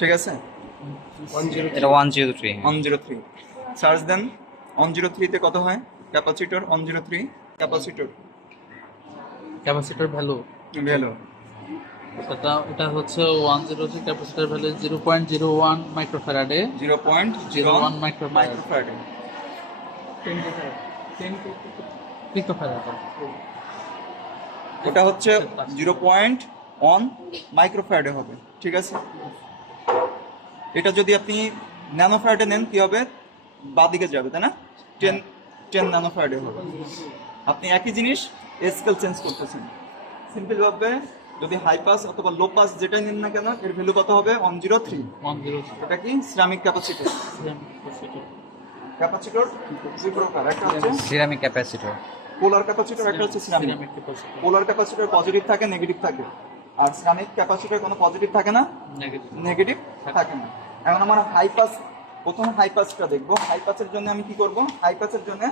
ঠিক আছে, এটা 103। 103 সার্চ দেন। 103 তে কত হয় capacitor? 103 capacitor capacitor value value এটা হচ্ছে 103 ক্যাপাসিটর ভ্যালু 0.01 মাইক্রোফ্যারাডে 0.01 মাইক্রোফ্যারাড মাইক্রোফ্যারাড। পিকোফ্যারাডে। ওটা হচ্ছে 0.1 মাইক্রোফ্যারাডে হবে। ঠিক আছে, এটা যদি আপনি ন্যানোফ্যারাডে নেন কি হবে? বাদিকে যাবে, তাই না? 10 ন্যানোফ্যারাডে হবে। আপনি একই জিনিস স্কেল চেঞ্জ করতেছেন। সিম্পল ভাবে যদি হাই পাস অথবা লো পাস যেটাই নেন না কেন, এর ভ্যালু কত হবে? 103। 103 এটা কি সিরামিক ক্যাপাসিটর। ক্যাপাসিটর দুই প্রকার, একটা হচ্ছে সিরামিক ক্যাপাসিটর। পোলার ক্যাপাসিটর, একটা হচ্ছে সিরামিক। ক্যাপাসিটর পোলার ক্যাপাসিটর পজিটিভ থাকে, নেগেটিভ থাকে, আর সিরামিক ক্যাপাসিটর কোনো পজিটিভ থাকে না, নেগেটিভ থাকে না। এখন আমার হাই পাস, প্রথমে হাই পাসটা দেখবো। হাই পাসের জন্য আমি কি করব? হাই পাসের জন্য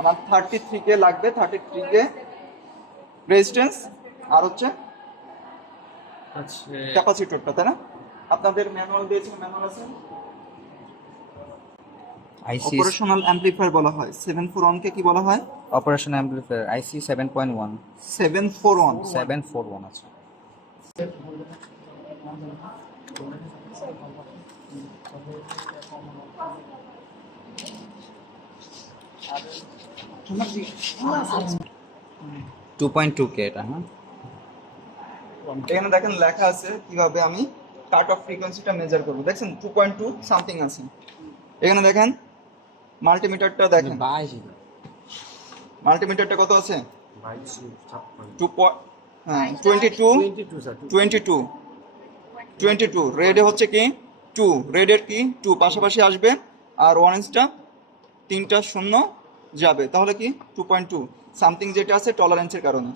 আমার 33K লাগবে। 33K রেজিস্ট্যান্স আর হচ্ছে আচ্ছা ক্যাপাসিটরটা, তাই না? আপনাদের ম্যানুয়াল দিয়েছে, ম্যানুয়াল আছে। আইসি অপারেশনাল অ্যামপ্লিফায়ার বলা হয়। 741 কে কি বলা হয়? অপারেশন অ্যাম্পলিফায়ার আইসি 7.1 741। 741 আছে। টু পয়েন্ট টু কে এটা। হ্যাঁ, এখানে দেখেন লেখা আছে কিভাবে আমি কাট অফ ফ্রিকোয়েন্সিটা মেজার করব। দেখছেন 2.2 সামথিং আছে। এখানে দেখেন মাল্টিমিটারটা দেখেন, মাল্টিমিটারটা কত আছে? 22 রেডে হচ্ছে কি 2, রেডের কি 2 পাশাপাশি আসবে, আর অরেঞ্জটা 3টা শূন্য যাবে, তাহলে কি 2.2 সামথিং যেটা আছে টলারেন্সের কারণে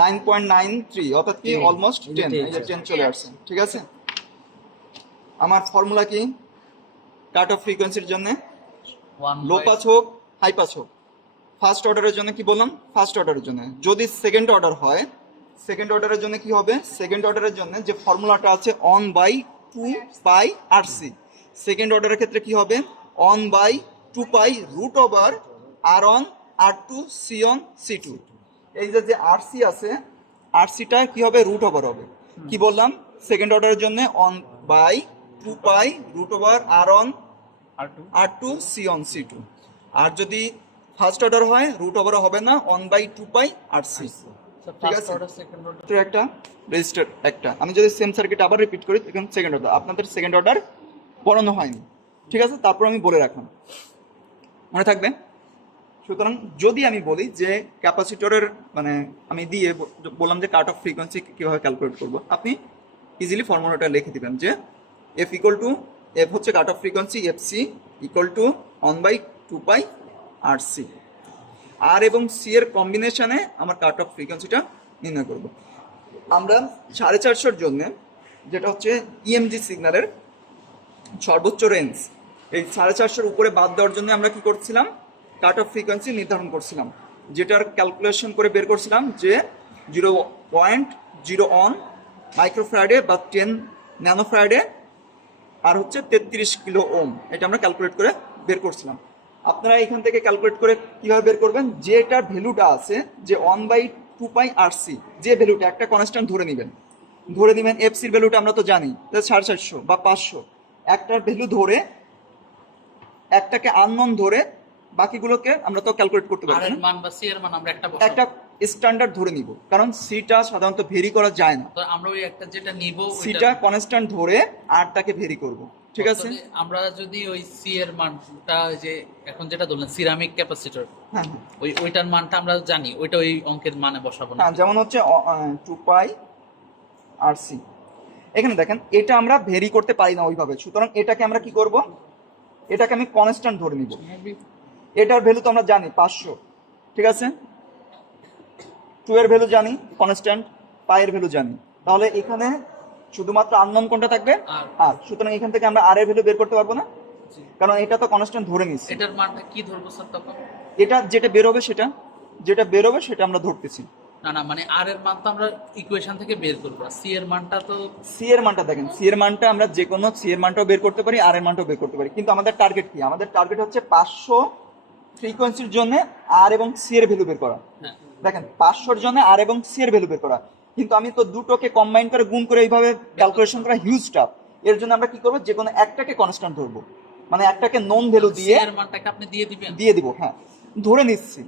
9.93, অর্থাৎ কি অলমোস্ট 10। এই যে 10 চলে আসছে। ঠিক আছে, আমার ফর্মুলা কি কাট অফ ফ্রিকোয়েন্সির জন্য? লো পাস হোক হাই পাস হোক, ফার্স্ট অর্ডারের জন্য কি বললাম? ফার্স্ট অর্ডারের জন্য। যদি সেকেন্ড অর্ডার হয়, সেকেন্ড অর্ডারের জন্য কি হবে? সেকেন্ড অর্ডারের জন্য যে ফর্মুলাটা আছে 1/2πRC, সেকেন্ড অর্ডারের ক্ষেত্রে কি হবে? 1/2π√R1 R2 C1 C2। এই যে আরসি আছে, আরসিটা কি হবে? রুট ওভার হবে। কি বললাম? সেকেন্ড অর্ডারের জন্য 1/2π√R1 R2 C1 C2। আর যদি ফার্স্ট অর্ডার হয় রুট ওভার হবে না, 1/2πRC। ঠিক আছে, তো একটা রেজিস্টার একটা। আমি যদি সেম সার্কিট আবার রিপিট করি, এখানে সেকেন্ড অর্ডার, আপনাদের সেকেন্ড অর্ডার পড়ানো হয়নি। ঠিক আছে, তারপর আমি বলে রাখলাম, মনে থাকবে। সুতরাং যদি আমি বলি যে ক্যাপাসিটরের মানে আমি দিয়ে বললাম যে কাট অফ ফ্রিকোয়েন্সি কীভাবে ক্যালকুলেট করবো, আপনি ইজিলি ফর্মুলাটা লিখে দিবেন যে এফ ইকুয়াল টু, এফ হচ্ছে cut off frequency, F C equal to 1/2πRC। R এবং সি এর কম্বিনেশনে আমার কাট অফ ফ্রিকোয়েন্সিটা নির্ণয় করব। আমরা 450 জন্য, যেটা হচ্ছে ইএমজি সিগন্যালের সর্বোচ্চ রেঞ্জ, এই 450 উপরে বাদ দেওয়ার জন্য আমরা কি করছিলাম? কাট অফ ফ্রিকোয়েন্সি নির্ধারণ করছিলাম, যেটার ক্যালকুলেশন করে বের করছিলাম যে 0.01 মাইক্রোফ্যারাডে বা 10 ন্যানোফ্যারাডে, আর হচ্ছে 33 কিলো ওম। এটা আমরা ক্যালকুলেট করে বের করছিলাম। আপনারা এখান থেকে ক্যালকুলেট করে কিভাবে বের করবেন? যেটার ভ্যালুটা আছে যে 1/2πRC, যে ভ্যালুটা একটা কনস্ট্যান্ট ধরে নেবেন, এফসির ভ্যালুটা আমরা তো জানি 450 বা 500। একটার ভ্যালু ধরে, একটাকে আননোন ধরে, বাকিগুলোকে আমরা তো ক্যালকুলেট করতে পারি না, মান বা সি এর মান আমরা একটা স্ট্যান্ডার্ড ধরে নিব, কারণ সিটা সাধারণত ভেরি করা যায় না। তো আমরা ওই একটা যেটা নিব সিটা কনস্ট্যান্ট ধরে আরটাকে ভেরি করব। ঠিক আছে, আমরা যদি ওই সি এর মানটা, যে এখন যেটা ধরলেন সিরামিক ক্যাপাসিটর, হ্যাঁ ওইটার মানটা আমরা জানি, ওইটা ওই অঙ্কের মানে বসাবো না। হ্যাঁ, যেমন হচ্ছে 2πRC। এখানে দেখেন এটা আমরা ভেরি করতে পারি না ওইভাবে, সুতরাং এটাকে আমরা কি করব? এটাকে আমি কনস্ট্যান্ট ধরে নিব। এটার ভ্যালু তো আমরা জানি 500। ঠিক আছে, 2 এর ভ্যালু জানি কনস্ট্যান্ট, পাই এর ভ্যালু জানি, তাহলে এখানে শুধুমাত্র আননোন কোনটা থাকবে? আর। সুতরাং এখান থেকে আমরা আর এর ভ্যালু বের করতে পারবো না, কারণ এটা তো কনস্ট্যান্ট ধরে নিচ্ছি। এটার মানটা কি ধরবো স্যার তখন? এটা যেটা বের হবে সেটা আমরা ধরতেছি। না না, মানে আর এর মান তো আমরা ইকুয়েশন থেকে বের করবো, সি এর মানটা তো সি এর মানটা দেখেন, সি এর মানটা আমরা যে কোনো সি এর মানটাও বের করতে পারি, আর এর মানটাও বের করতে পারি, কিন্তু আমাদের টার্গেট কি? আমাদের টার্গেট হচ্ছে 500 ফ্রিকোয়েন্সির জন্য আর এবং সি এর ভ্যালু বের করা। হ্যাঁ দেখেন 500 জন্য আর এবং সি এর ভ্যালু বের করা, কিন্তু আমি তো দুটোকে কম্বাইন করে গুণ করে এইভাবে ক্যালকুলেশন করা হিউজ টাফ। এর জন্য আমরা কি করবো, যে কোনো একটাকে কনস্ট্যান্ট ধরবো, মানে একটাকে নন ভ্যালু সি দিয়ে এর মানটাকে আপনি দিয়ে দিবেন। দিয়ে দিব। হ্যাঁ, ধরে নিচ্ছি।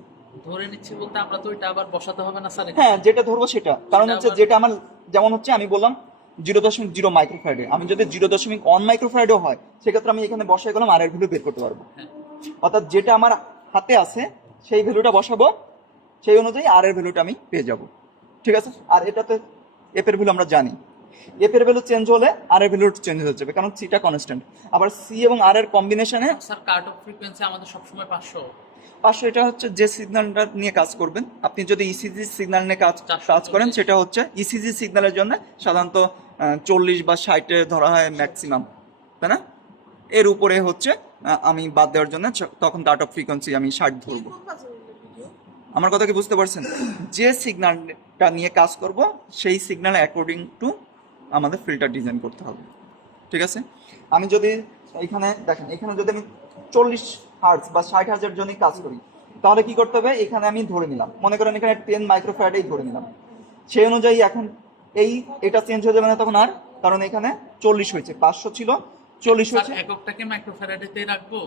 ধরে নিচ্ছি বলতে আমরা তো এটা আবার বসাতে হবে না স্যার? হ্যাঁ, যেটা ধরবো সেটা, কারণ সেটা হচ্ছে আবার- যেটা আমার, যেমন হচ্ছে আমি বললাম 0.0 মাইক্রোফ্যারাডে, আমি যদি 0.1 মাইক্রোফ্যারাডেও হয় সেক্ষেত্রে আমি এখানে বসাই গেলাম আর এর ভ্যালু বের করতে পারবো। হ্যাঁ অর্থাৎ যেটা আমার হাতে আছে সেই ভ্যালুটা বসাবো, সেই অনুযায়ী আর এর ভ্যালুটা আমি পেয়ে যাব। ঠিক আছে? আর এটাতে এফ এর ভ্যালু আমরা জানি, এফ এর ভ্যালু চেঞ্জ হলে আর এর ভ্যালু চেঞ্জ হয়ে যাবে, কারণ সিটা কনস্ট্যান্ট। আবার সি এবং আর এর কম্বিনেশনে স্যার কাট অফ ফ্রিকোয়েন্সি আমাদের সবসময় 500। 500, এটা হচ্ছে যে সিগন্যালটা নিয়ে কাজ করবেন আপনি। যদি ইসিজি সিগন্যাল নিয়ে কাজ 440 করেন, সেটা হচ্ছে ইসিজি সিগন্যালের জন্য সাধারণত 40 বা 60 ধরা হয় ম্যাক্সিমাম, তাই না? এর উপরে হচ্ছে আমি বাদ দেওয়ার জন্য তখন কাট অফ ফ্রিকোয়েন্সি আমি 60 ধরবো। আমার কথা কি বুঝতে পারছেন? যে সিগন্যালটা নিয়ে কাজ করব সেই সিগন্যাল অ্যাকর্ডিং টু আমাদের ফিল্টার ডিজাইন করতে হবে। ঠিক আছে? আমি যদি এখানে দেখেন, এখানে যদি আমি 40 হার্টজ বা 60 হার্টজের জন্য কাজ করি, তাহলে কি করতে হবে? এখানে আমি ধরে নিলাম, মনে করেন এখানে 10 মাইক্রোফ্যারাডেই ধরে নিলাম, সেই অনুযায়ী এখন এটা চেঞ্জ হয়ে যাবে না তখন আর, কারণ এখানে 40 হয়েছে, 500 ছিল 40 স্যার হয়েছে। এককটাকে মাইক্রোফ্যারাডেতে রাখবো?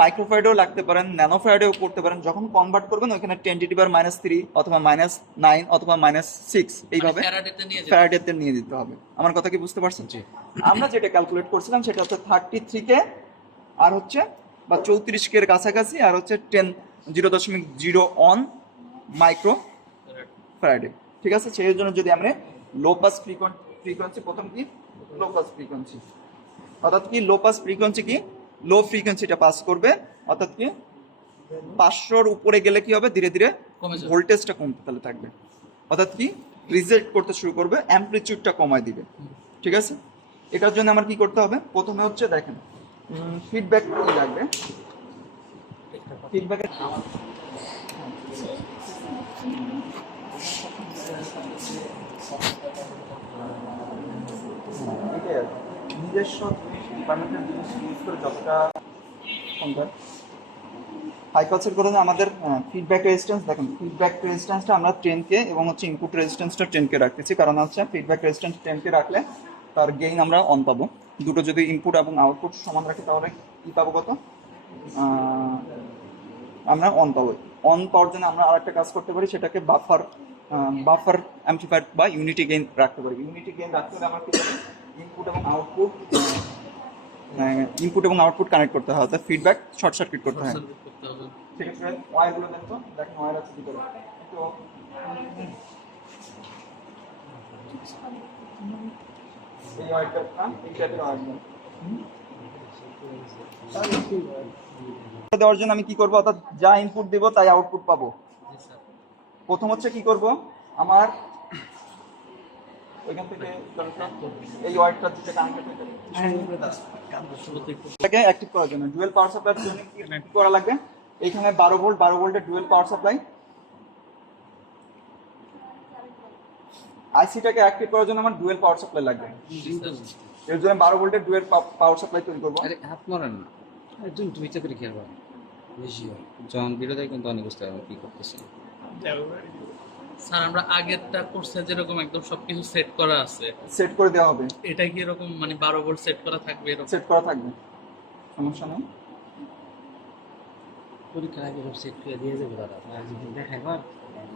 মাইক্রোফ্যারাডেও লাগতে পারেন, ন্যানোফ্যারাডেও করতে পারেন। যখন কনভার্ট করবেন ওখানে 10⁻³ অথবা -9 অথবা -6 এইভাবে ফ্যারাডেতে নিয়ে যাবো। ফ্যারাডেতে নিয়ে দিতে হবে। আমার কথা কি বুঝতে পারছেন? আমরা যেটা ক্যালকুলেট করছিলাম সেটা হচ্ছে 33 কে আর হচ্ছে বা 34 কে এর কাছাকাছি, আর হচ্ছে 0.01 মাইক্রো ফ্যারাডে। ঠিক আছে? সেই জন্য যদি আমরা লো পাস ফ্রিকোয়েন্সি, প্রথম কি লো পাস ফ্রিকোয়েন্সি, অর্থাৎ কি লো পাস ফ্রিকোয়েন্সি কি লো ফ্রিকোয়েন্সিটা পাস করবে, অর্থাৎ কি 500-র উপরে গেলে কি হবে, ধীরে ধীরে কমে যাবে। ভোল্টেজটা কমতে তাহলে থাকবে, অর্থাৎ কি রিজেক্ট করতে শুরু করবে, অ্যাম্পলিটিউডটা কমায় দিবে। ঠিক আছে? এটার জন্য আমার কি করতে হবে? প্রথমে হচ্ছে দেখেন ফিডব্যাক কি লাগবে, ফিডব্যাকের নিজস্ব ডিপার্টমেন্টের জিনিস ইউজ করে যতটা হাই পালসের কারণে আমাদের ফিডব্যাক রেজিস্ট্যান্স, দেখেন ফিডব্যাক রেজিস্ট্যান্সটা আমরা 10K এবং হচ্ছে ইনপুট রেজিস্ট্যান্সটা 10K রাখতেছি, কারণ হচ্ছে ফিডব্যাক রেজিস্ট্যান্স 10K রাখলে তার গেইন আমরা অন পাবো। দুটো যদি ইনপুট এবং আউটপুট সমান রাখি তাহলে কি পাবো, কত আমরা অন পাবো। অন পাওয়ার জন্য আমরা আরেকটা কাজ করতে পারি, সেটাকে বাফার অ্যাম্পলিফায়ার বা ইউনিটি গেইন রাখতে পারি। ইউনিটি গেইন রাখতে হলে আমার কি হবে, ইনপুট এবং আউটপুট কানেক্ট করতে হয়, অর্থাৎ ফিডব্যাক শর্ট সার্কিট করতে হয়। সার্কিট করতে হবে। সেক্ষেত্রে ওয়্যারগুলো দেন তো, দেখেন ওয়্যার আছে ভিতরে, তো এই ওয়্যারটা এই টাইপের ওয়্যার দেওয়ার জন্য আমি কি করবো, অর্থাৎ যা ইনপুট দিব তাই আউটপুট পাবো। জি স্যার। প্রথম হচ্ছে কি করব, আমার ওইখান থেকে এই ওয়্যারটা যেটা কানেক্টেড এটাকে অ্যাক্টিভ করার জন্য ডুয়েল পাওয়ার সাপ্লাইয়ের জন্য কি করা লাগবে, এইখানে 12 ভোল্টের ডুয়েল পাওয়ার সাপ্লাই। আইসিটাকে অ্যাক্টিভ করার জন্য আমার ডুয়েল পাওয়ার সাপ্লাই লাগবে। এর জন্য 12 ভোল্টের ডুয়েল পাওয়ার সাপ্লাই তৈরি করব। আরে হাত মারেন না, একজন দুইটা করে খেলবা বেশি হয়, যখন ভিডিও দেখেন তখন বুঝতে পারবেন কি করতেছে। স্যার আমরা আগেরটা কোর্সে যেরকম একদম সবকিছু সেট করা আছে, সেট করে দেওয়া হবে, এটা কি এরকম মানে 12 ভোল্ট সেট করা থাকবে এরকম? সেট করা থাকবে, সমস্যা নেই। পরীক্ষার আগে সব সেট করে দিয়ে যাবে দাদা, আর যদি দেখাইবার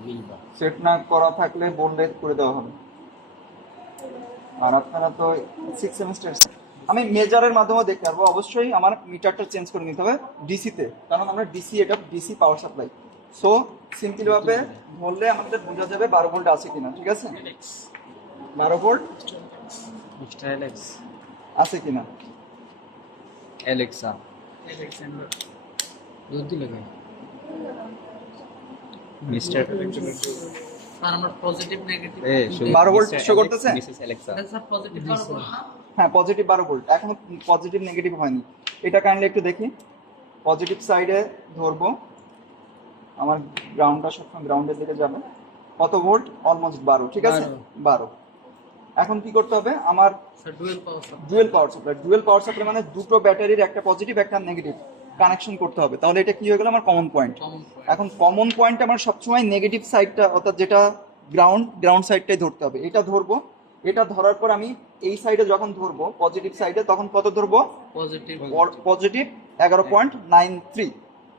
মিলবা। সেট না করা থাকলে বললে করে দেওয়া হবে। আর আপনারা তো 6 সেমিস্টার, আমি মেজারের মাধ্যমে দেখতে পারবো। অবশ্যই আমার মিটারটা চেঞ্জ করে নিতে হবে ডিসিতে, কারণ আমরা ডিসি, এটা DC power supply. So simply ভাবে বললে আমাদের বোঝা যাবে 12 ভোল্ট আছে কিনা। ঠিক আছে? 12 ভোল্ট মিস্টার অ্যালেক্স আছে কিনা। অ্যালেক্সা দুধ দিলে কেন? মিস্টার স্যার আমরা পজিটিভ নেগেটিভ 12 ভোল্ট শো করতেছে? Mrs Alexa sir positive 12 volt না? হ্যাঁ, পজিটিভ 12 ভোল্ট, এখনো পজিটিভ নেগেটিভ হয়নি। এটা কাইন্ডলি একটু দেখি, পজিটিভ সাইডে ধরবো, আমার গ্রাউন্ডটা সবসময় গ্রাউন্ডের দিকে যাবে। কত ভোল্ট? অলমোস্ট 12, ঠিক আছে, 12। এখন কি করতে হবে আমার? Sir dual power supply. Dual power supply. Dual power supply মানে দুটো ব্যাটারির, একটা পজিটিভ একটা নেগেটিভ কানেকশন করতে হবে। তাহলে এটা কি হয়ে গেল? আমার কমন পয়েন্ট। কমন এখন কমন পয়েন্ট আমার সবসময় নেগেটিভ সাইডটা, অর্থাৎ যেটা গ্রাউন্ড সাইডটাই ধরতে হবে। এটা ধরবো, এটা ধরার পর আমি এই সাইডে যখন ধরবো পজিটিভ সাইডে, তখন কত ধরবো? পজিটিভ। পজিটিভ 11.93,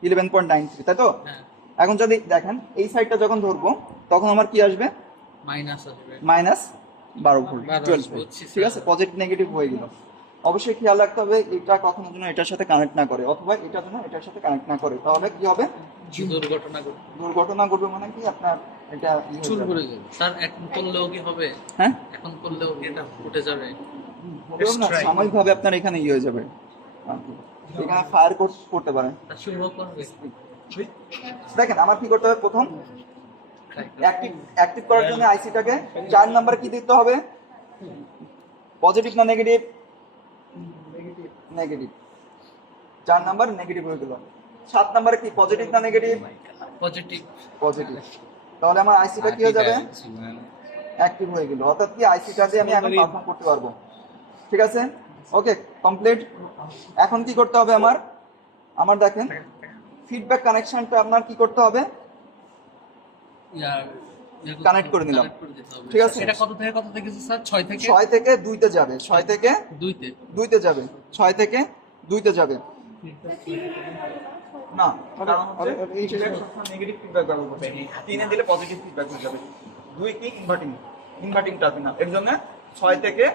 11.93, তাই তো? হ্যাঁ, এখন যদি দেখেন এই সাইডটা যখন ধরবো তখন আমার কি আসবে? মাইনাস আসবে। -12 ভোল্ট, 12 ভোল্ট, বুঝছি, ঠিক আছে, পজিটিভ নেগেটিভ হয়ে গেল। অবশ্যই খেয়াল রাখতে হবে এটা কখনো যেন এটার সাথে কানেক্ট না করে, অথবা এটা যেন এটার সাথে কানেক্ট না করে, তাহলে কি হবে? দুর্ঘটনা ঘটবে। দুর্ঘটনা ঘটবে, মানে কি আপনার এটা চুল পড়ে যাবে। স্যার এখন করলেও কি হবে? হ্যাঁ, এখন করলেও কি এটা উঠে যাবে? হবেও না, সাময়িকভাবে আপনার এখানে হয়ে যাবে, এখানে ফায়ার করতে পারেন। তা শুরু করবে। দেখেন আমার কি করতে হবে? প্রথম অ্যাক্টিভ করার জন্য আইসিটাকে 4 নাম্বার কি দিতে হবে? পজিটিভ না নেগেটিভ? নেগেটিভ। 4 নাম্বার নেগেটিভ হয়ে গেল। 7 নাম্বার কি পজিটিভ না নেগেটিভ? পজিটিভ। পজিটিভ। তাহলে আমার আইসিটা কি হয়ে যাবে? অ্যাক্টিভ হয়ে গেল, অর্থাৎ কি আইসিটা দিয়ে আমি এখন পারফর্ম করতে পারবো, ঠিক আছে। ওকে, কমপ্লিট। এখন কি করতে হবে আমার দেখেন ফিডব্যাক কানেকশনটা আপনার কি করতে হবে? কানেক্ট করে নিলাম, ঠিক আছে। এটা কত থেকে কত থেকে স্যার? 6 থেকে 6 থেকে 2 তে যাবে, 6 থেকে 2 তে 2 তে যাবে, 6 থেকে 2 তে যাবে না, এই নেগেটিভ ফিডব্যাক ব্যবহার করতে 3 এ দিলে পজিটিভ ফিডব্যাক হয়ে যাবে। 2 কি ইনভার্টিং টার্মিনাল, এর জন্য 6 থেকে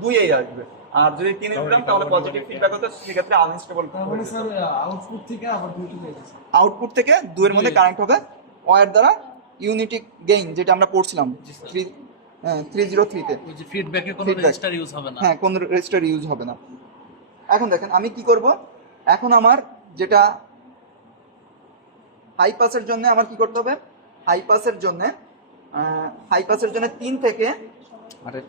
2 এই আসবে। আর যদি 3 এ দিলাম তাহলে পজিটিভ ফিডব্যাক হতো, সেক্ষেত্রে আনস্টেবল। তাহলে স্যার আউটপুট থেকে আবার 2 তে যাচ্ছে। আউটপুট থেকে 2 এর মধ্যে কানেক্ট হবে ওয়্যার দ্বারা ইউনিটি গেইন, যেটা আমরা পড়ছিলাম 303 তে। ওই যে ফিডব্যাকে কোনো Feedback। রেজিস্টার ইউজ হবে না। হ্যাঁ, কোন রেজিস্টার ইউজ হবে না। এখন দেখেন আমি কি করব? এখন আমার যেটা হাই পাসের জন্য আমার কি করতে হবে? হাই পাসের জন্য 3 থেকে আরে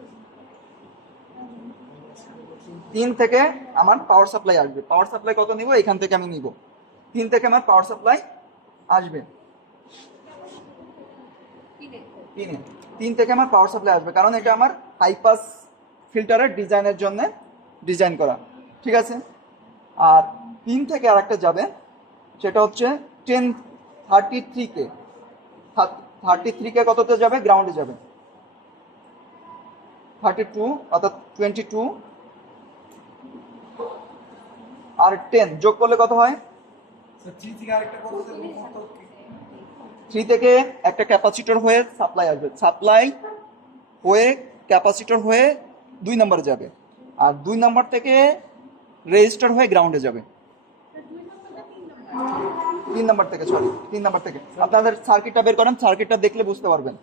3 থেকে আমার পাওয়ার সাপ্লাই আসবে। পাওয়ার সাপ্লাই কত নিব? এখান থেকে আমি নিব 3 থেকে আমার পাওয়ার সাপ্লাই আসবে। 3 থেকে আমার পাওয়ার সাপ্লাই আসবে, কারণ এটা আমার হাই পাস ফিল্টারের ডিজাইনের জন্য ডিজাইন করা, ঠিক আছে। আর 3 থেকে আরেকটা যাবে, সেটা হচ্ছে 1033 কে। 33 কে কততে যাবে? গ্রাউন্ডে যাবে। 32 অর্থাৎ 22 আর 10 যোগ করলে কত হয়? স্যার 3 থেকে আরেকটা কত যাবে? 3 থেকে একটা ক্যাপাসিটর হয়ে সাপ্লাই আসবে, সাপ্লাই হয়ে ক্যাপাসিটর হয়ে 2 নম্বরে যাবে, আর 2 নম্বর থেকে রেজিস্টার হয়ে গ্রাউন্ডে যাবে। 3 নম্বর থেকে, সরি 3 নম্বর থেকে। আপনাদের সার্কিটটা বের করেন, সার্কিটটা দেখলে বুঝতে পারবেন।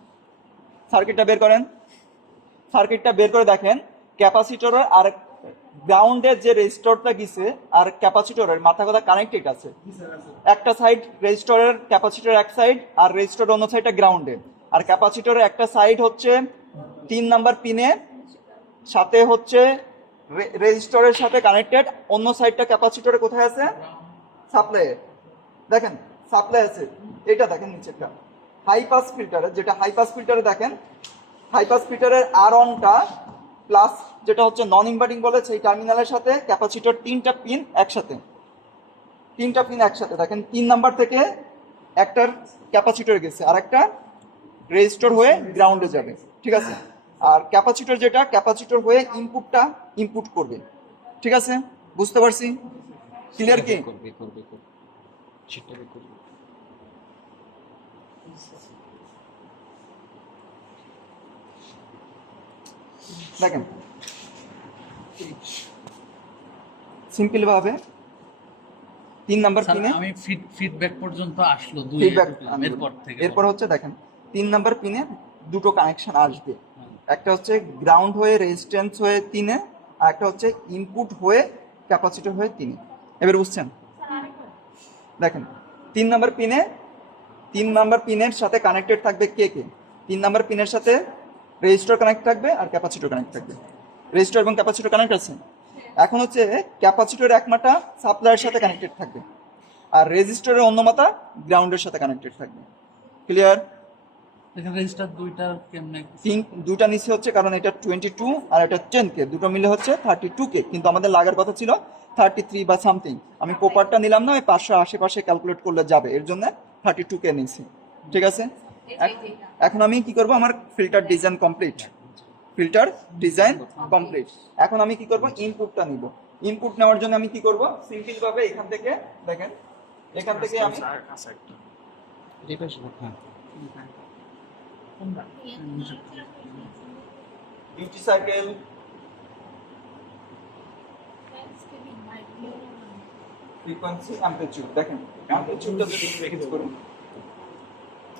সার্কিটটা বের করেন, সার্কিটটা বের করে দেখেন ক্যাপাসিটরের আর গ্রাউন্ডের যে রেজিস্টরটা গিয়েছে আর ক্যাপাসিটরের মাথা কথা কানেক্টেড আছে। একটা সাইড রেজিস্টরের, ক্যাপাসিটর এক সাইড, আর রেজিস্টর অন্য সাইডটা গ্রাউন্ডে। আর ক্যাপাসিটরের একটা সাইড হচ্ছে 3 নাম্বার পিনে সাথে হচ্ছে রেজিস্টরের সাথে কানেক্টেড, অন্য সাইডটা ক্যাপাসিটরে কোথায় আছে? সাপ্লাই। দেখেন সাপ্লাই আছে, এটা দেখেন নিচেরটা হাই পাস ফিল্টারে, যেটা হাই পাস ফিল্টারে দেখেন হাই পাস ফিল্টারের আর অনটা প্লাস যেটা হচ্ছে নন ইনভার্টিং বলে, সেই টার্মিনালের সাথে ক্যাপাসিটর 3টা পিন একসাথে, 3টা পিন একসাথে। দেখেন 3 নাম্বার থেকে একটার ক্যাপাসিটর গেছে আর একটা রেজিস্টর হয়ে গ্রাউন্ডে যাবে, ঠিক আছে। আর ক্যাপাসিটর যেটা ক্যাপাসিটর হয়ে ইনপুটটা ইনপুট করবে, ঠিক আছে। বুঝতে পারছি? ক্লিয়ার কি? করবে সেটা করবে। দেখেন সিম্পল ভাবে 3 নাম্বার স্যার পিনে আমি ফিডব্যাক পর্যন্ত আসলো 2 ফিডব্যাক, এরপর থেকে এরপর হচ্ছে দেখেন 3 নাম্বার পিনে দুটো কানেকশন আসবে, একটা হচ্ছে গ্রাউন্ড হয়ে রেজিস্ট্যান্স হয়ে 3 এ, আর একটা হচ্ছে ইনপুট হয়ে ক্যাপাসিটর হয়ে 3 এ। এবার বুঝছেন? দেখেন 3 নাম্বার পিনের সাথে কানেক্টেড থাকবে কে কে? 3 নাম্বার পিনের সাথে রেজিস্টর কানেক্ট থাকবে আর ক্যাপাসিটর কানেক্ট থাকবে। রেজিস্টর এবং ক্যাপাসিটর কানেক্ট আছে। এখন হচ্ছে ক্যাপাসিটর এক মাথা সাপ্লাইয়ের সাথে কানেক্টেড থাকবে, আর রেজিস্টরের অন্য মাথা গ্রাউন্ডের সাথে কানেক্টেড থাকবে। ক্লিয়ার? এখানে রেজিস্টার দুইটার কেমনে দুইটা নিচে হচ্ছে কারণ এটা 22 আর এটা 10K, দুটো মিলে হচ্ছে 32K, কিন্তু আমাদের লাগার কথা ছিল 33 বা সামথিং। আমি প্রপারটা নিলাম না, ওই 500 আশেপাশে ক্যালকুলেট করলে যাবে, এর জন্য 32K নিছি। ঠিক আছে, এখন আমি কি করব, আমার filter design complete, filter design complete. এখন আমি কি করব, ইনপুটটা নিব। ইনপুট নেওয়ার জন্য আমি কি করব, সিম্পল ভাবে এখান থেকে দেখেন, এখান থেকে আমি এটা শুধু হ্যাঁ ডিউটি সাইকেল, ফ্রিকোয়েন্সি, অ্যাম্পলিটিউড, দেখেন অ্যাম্পলিটিউডটা যদি ফিক্স করুন,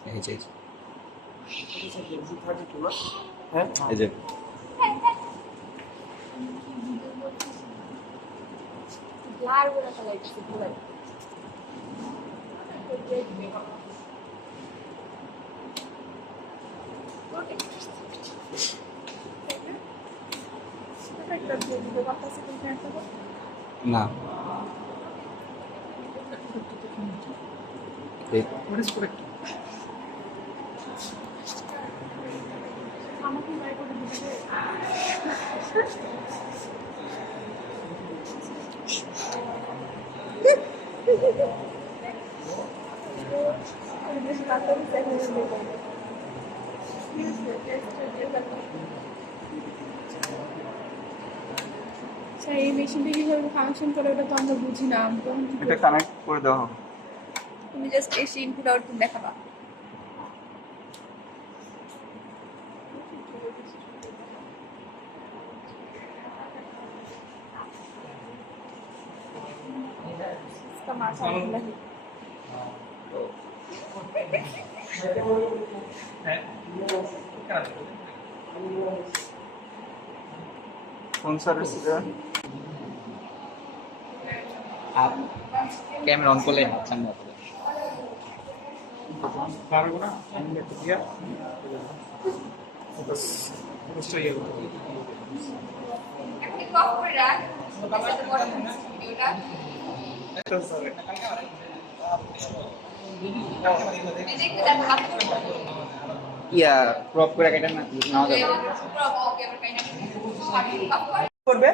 এই যে হ্যাঁ এই যে না এই আচ্ছা, এই মেশিনটা কিভাবে ফাংশন করে ওটা তো আমরা বুঝি না। তখন কি এটা করবো? কানেক্ট করে দেওয়া হবে। তুমি জাস্ট এসে ইনপুট আউটপুট দেখাবা। इसका माशाल्लाह कौन सा रिसीवर, आप ক্যামেরা অন করলেন সামনে আপনি কফ করে রাখ সাথে পরে ভিডিওটা এই দেখতে দেখো হাত করবো ইয়া ক্রপ করে কেটে না নাও যাবে ওকে আমরা কাইন্ড অফ করবে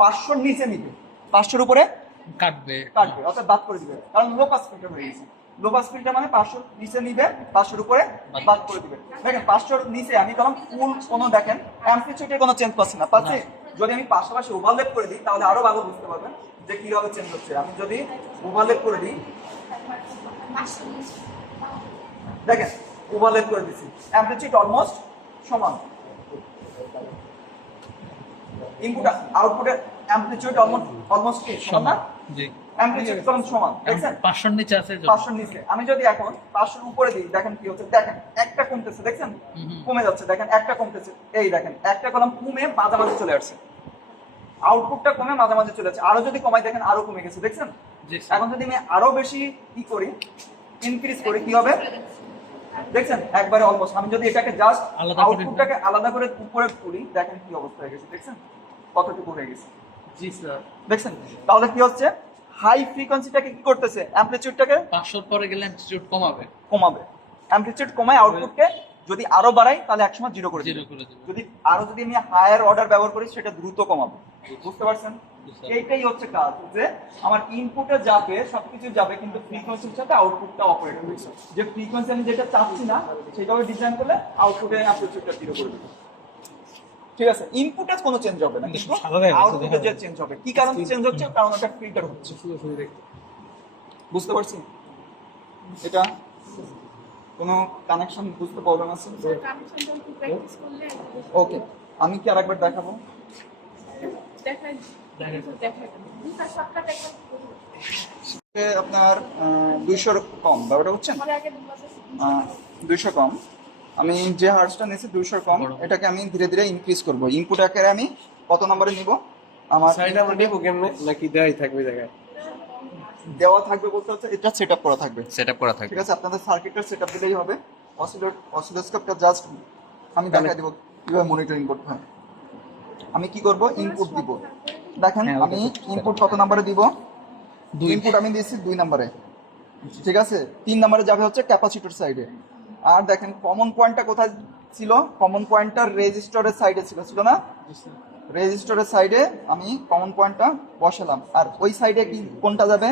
500 এর নিচে নিবে, 500 এর উপরে কাটবে কাটবে, অর্থাৎ বাদ করে দিবে, কারণ লো পাস ফিল্টার হয়ে গেছে। লো পাস ফিল্টার মানে 500 নিচে নিবে, 500 এর উপরে বাদ করে দিবে। দেখেন 500 এর নিচে আমি কলম ফুল কোনো দেখেন অ্যাম্পলিটিউডে কোনো চেঞ্জ পাচ্ছি না, পাচ্ছি। যদি আমি পাশাপাশি ওভারল্যাপ করে দিই তাহলে আরো ভালো বুঝতে পারবেন যে কিভাবে চেঞ্জ হচ্ছে। আমি যদি ওভারল্যাপ করে দিই, দেখেন ওভারল্যাপ করে দিছি, অ্যাম্পলিটিউড অলমোস্ট সমান, ইনপুট আউটপুটের অ্যাম্পলিটিউড অলমোস্ট কি সমান না? জি অ্যাম্পলিটিউড কলম সমান, দেখছেন 500 নিচে আছে 500 নিচে। আমি যদি এখন 500 উপরে দিই, দেখেন কি হচ্ছে, দেখেন একটা কমতেছে, দেখছেন কমে যাচ্ছে, দেখেন একটা কমতেছে, এই দেখেন একটা কলম কমে মাঝামাঝি চলে আসছে, আউটপুটটা কমে মাঝামাঝি চলে আসছে। আরো যদি কমাই দেখেন আরো কমে গেছে, দেখছেন। জি এখন যদি আমি আরো বেশি কি করি, ইনক্রিজ করি, কি হবে দেখছেন একবারে অলমোস্ট। আমি যদি এটাকে জাস্ট আলাদা করে আউটপুটটাকে আলাদা করে উপরে তুলি, দেখেন কি অবস্থা হয়ে গেছে, দেখছেন কতটুকু হয়ে গেছে, জি স্যার। দেখছেন। তাহলে কি হচ্ছে, হাই ফ্রিকোয়েন্সিটাকে কি করতেছে, অ্যাম্পলিটিউডটাকে 500 পরে গেলে অ্যাম্পলিটিউড কমাবে, কমাবে, অ্যাম্পলিটিউড কমায় আউটপুটকে যদি আরো বাড়াই তাহলে একসময় জিরো করে জিরো দিবে। করে দেবে। যদি আমি হায়ার অর্ডার ব্যবহার করি সেটা দ্রুত কমাবে, বুঝতে পারছেন। এইটাই হচ্ছে কাজ, যে আমার ইনপুটে যাবে সবকিছু যাবে, কিন্তু ফ্রিকোয়েন্সির সাথে আউটপুটটা অপারেট হবে। যে ফ্রিকোয়েন্সি আমি যেটা চাচ্ছি না সেভাবে ডিজাইন করলে আউটপুটে অ্যাম্পলিটিউডটা জিরো করে দেবে। ঠিক আছে, ইনপুটে কোনো চেঞ্জ হবে না, কিন্তু আউটপুটে যে চেঞ্জ হবে। কি কারণে চেঞ্জ হচ্ছে, কারণ ওটা ফিল্টার হচ্ছে, বুঝতে পারছি। এটা কোনো কানেকশন বুঝতে প্রবলেম আছে? কানেকশনটা একটু প্র্যাকটিস করলে ওকে, আমি কি আরেকবার দেখাবো? দেখাই দেখাই দুটো শর্টকাট একটা আপনার 200 কম, ব্যাপারটা বুঝছেন, পরে আগে 200 কম। আমি যে হার্সটা নিয়েছি 200 কম, এটাকে আমি ধীরে ধীরে ইনক্রিজ করব। ইনপুট আকারে আমি কত নম্বরে নিব, আমার সাইডে আমরা নেবো কেমনে, নাকি দেওয়াই থাকবে জায়গায়? দেওয়া থাকবে বলতে হচ্ছে এটা সেটআপ করা থাকবে, সেটআপ করা থাকবে। ঠিক আছে। আপনাদের সার্কিটটা সেটআপ দিলেই হবে। অসিলোস্কোপটা জাস্ট আমি দেখাই দেব কিভাবে মনিটরিং করতে হয়। আমি কি করব, ইনপুট দিব, দেখেন হ্যাঁ, আমি ইনপুট কত নম্বরে দিব, ইনপুট আমি দিয়েছি 2 নম্বরে, ঠিক আছে। 3 নম্বরে যাবে হচ্ছে ক্যাপাসিটর সাইডে, আর দেখেন কমন পয়েন্টটা কোথায় ছিল, কমন পয়েন্টটা রেজিস্টরের সাইডে ছিল না? রেজিস্টরের সাইডে আমি কমন পয়েন্টটা বসালাম, আর ওই সাইডে কি কোনটা যাবে,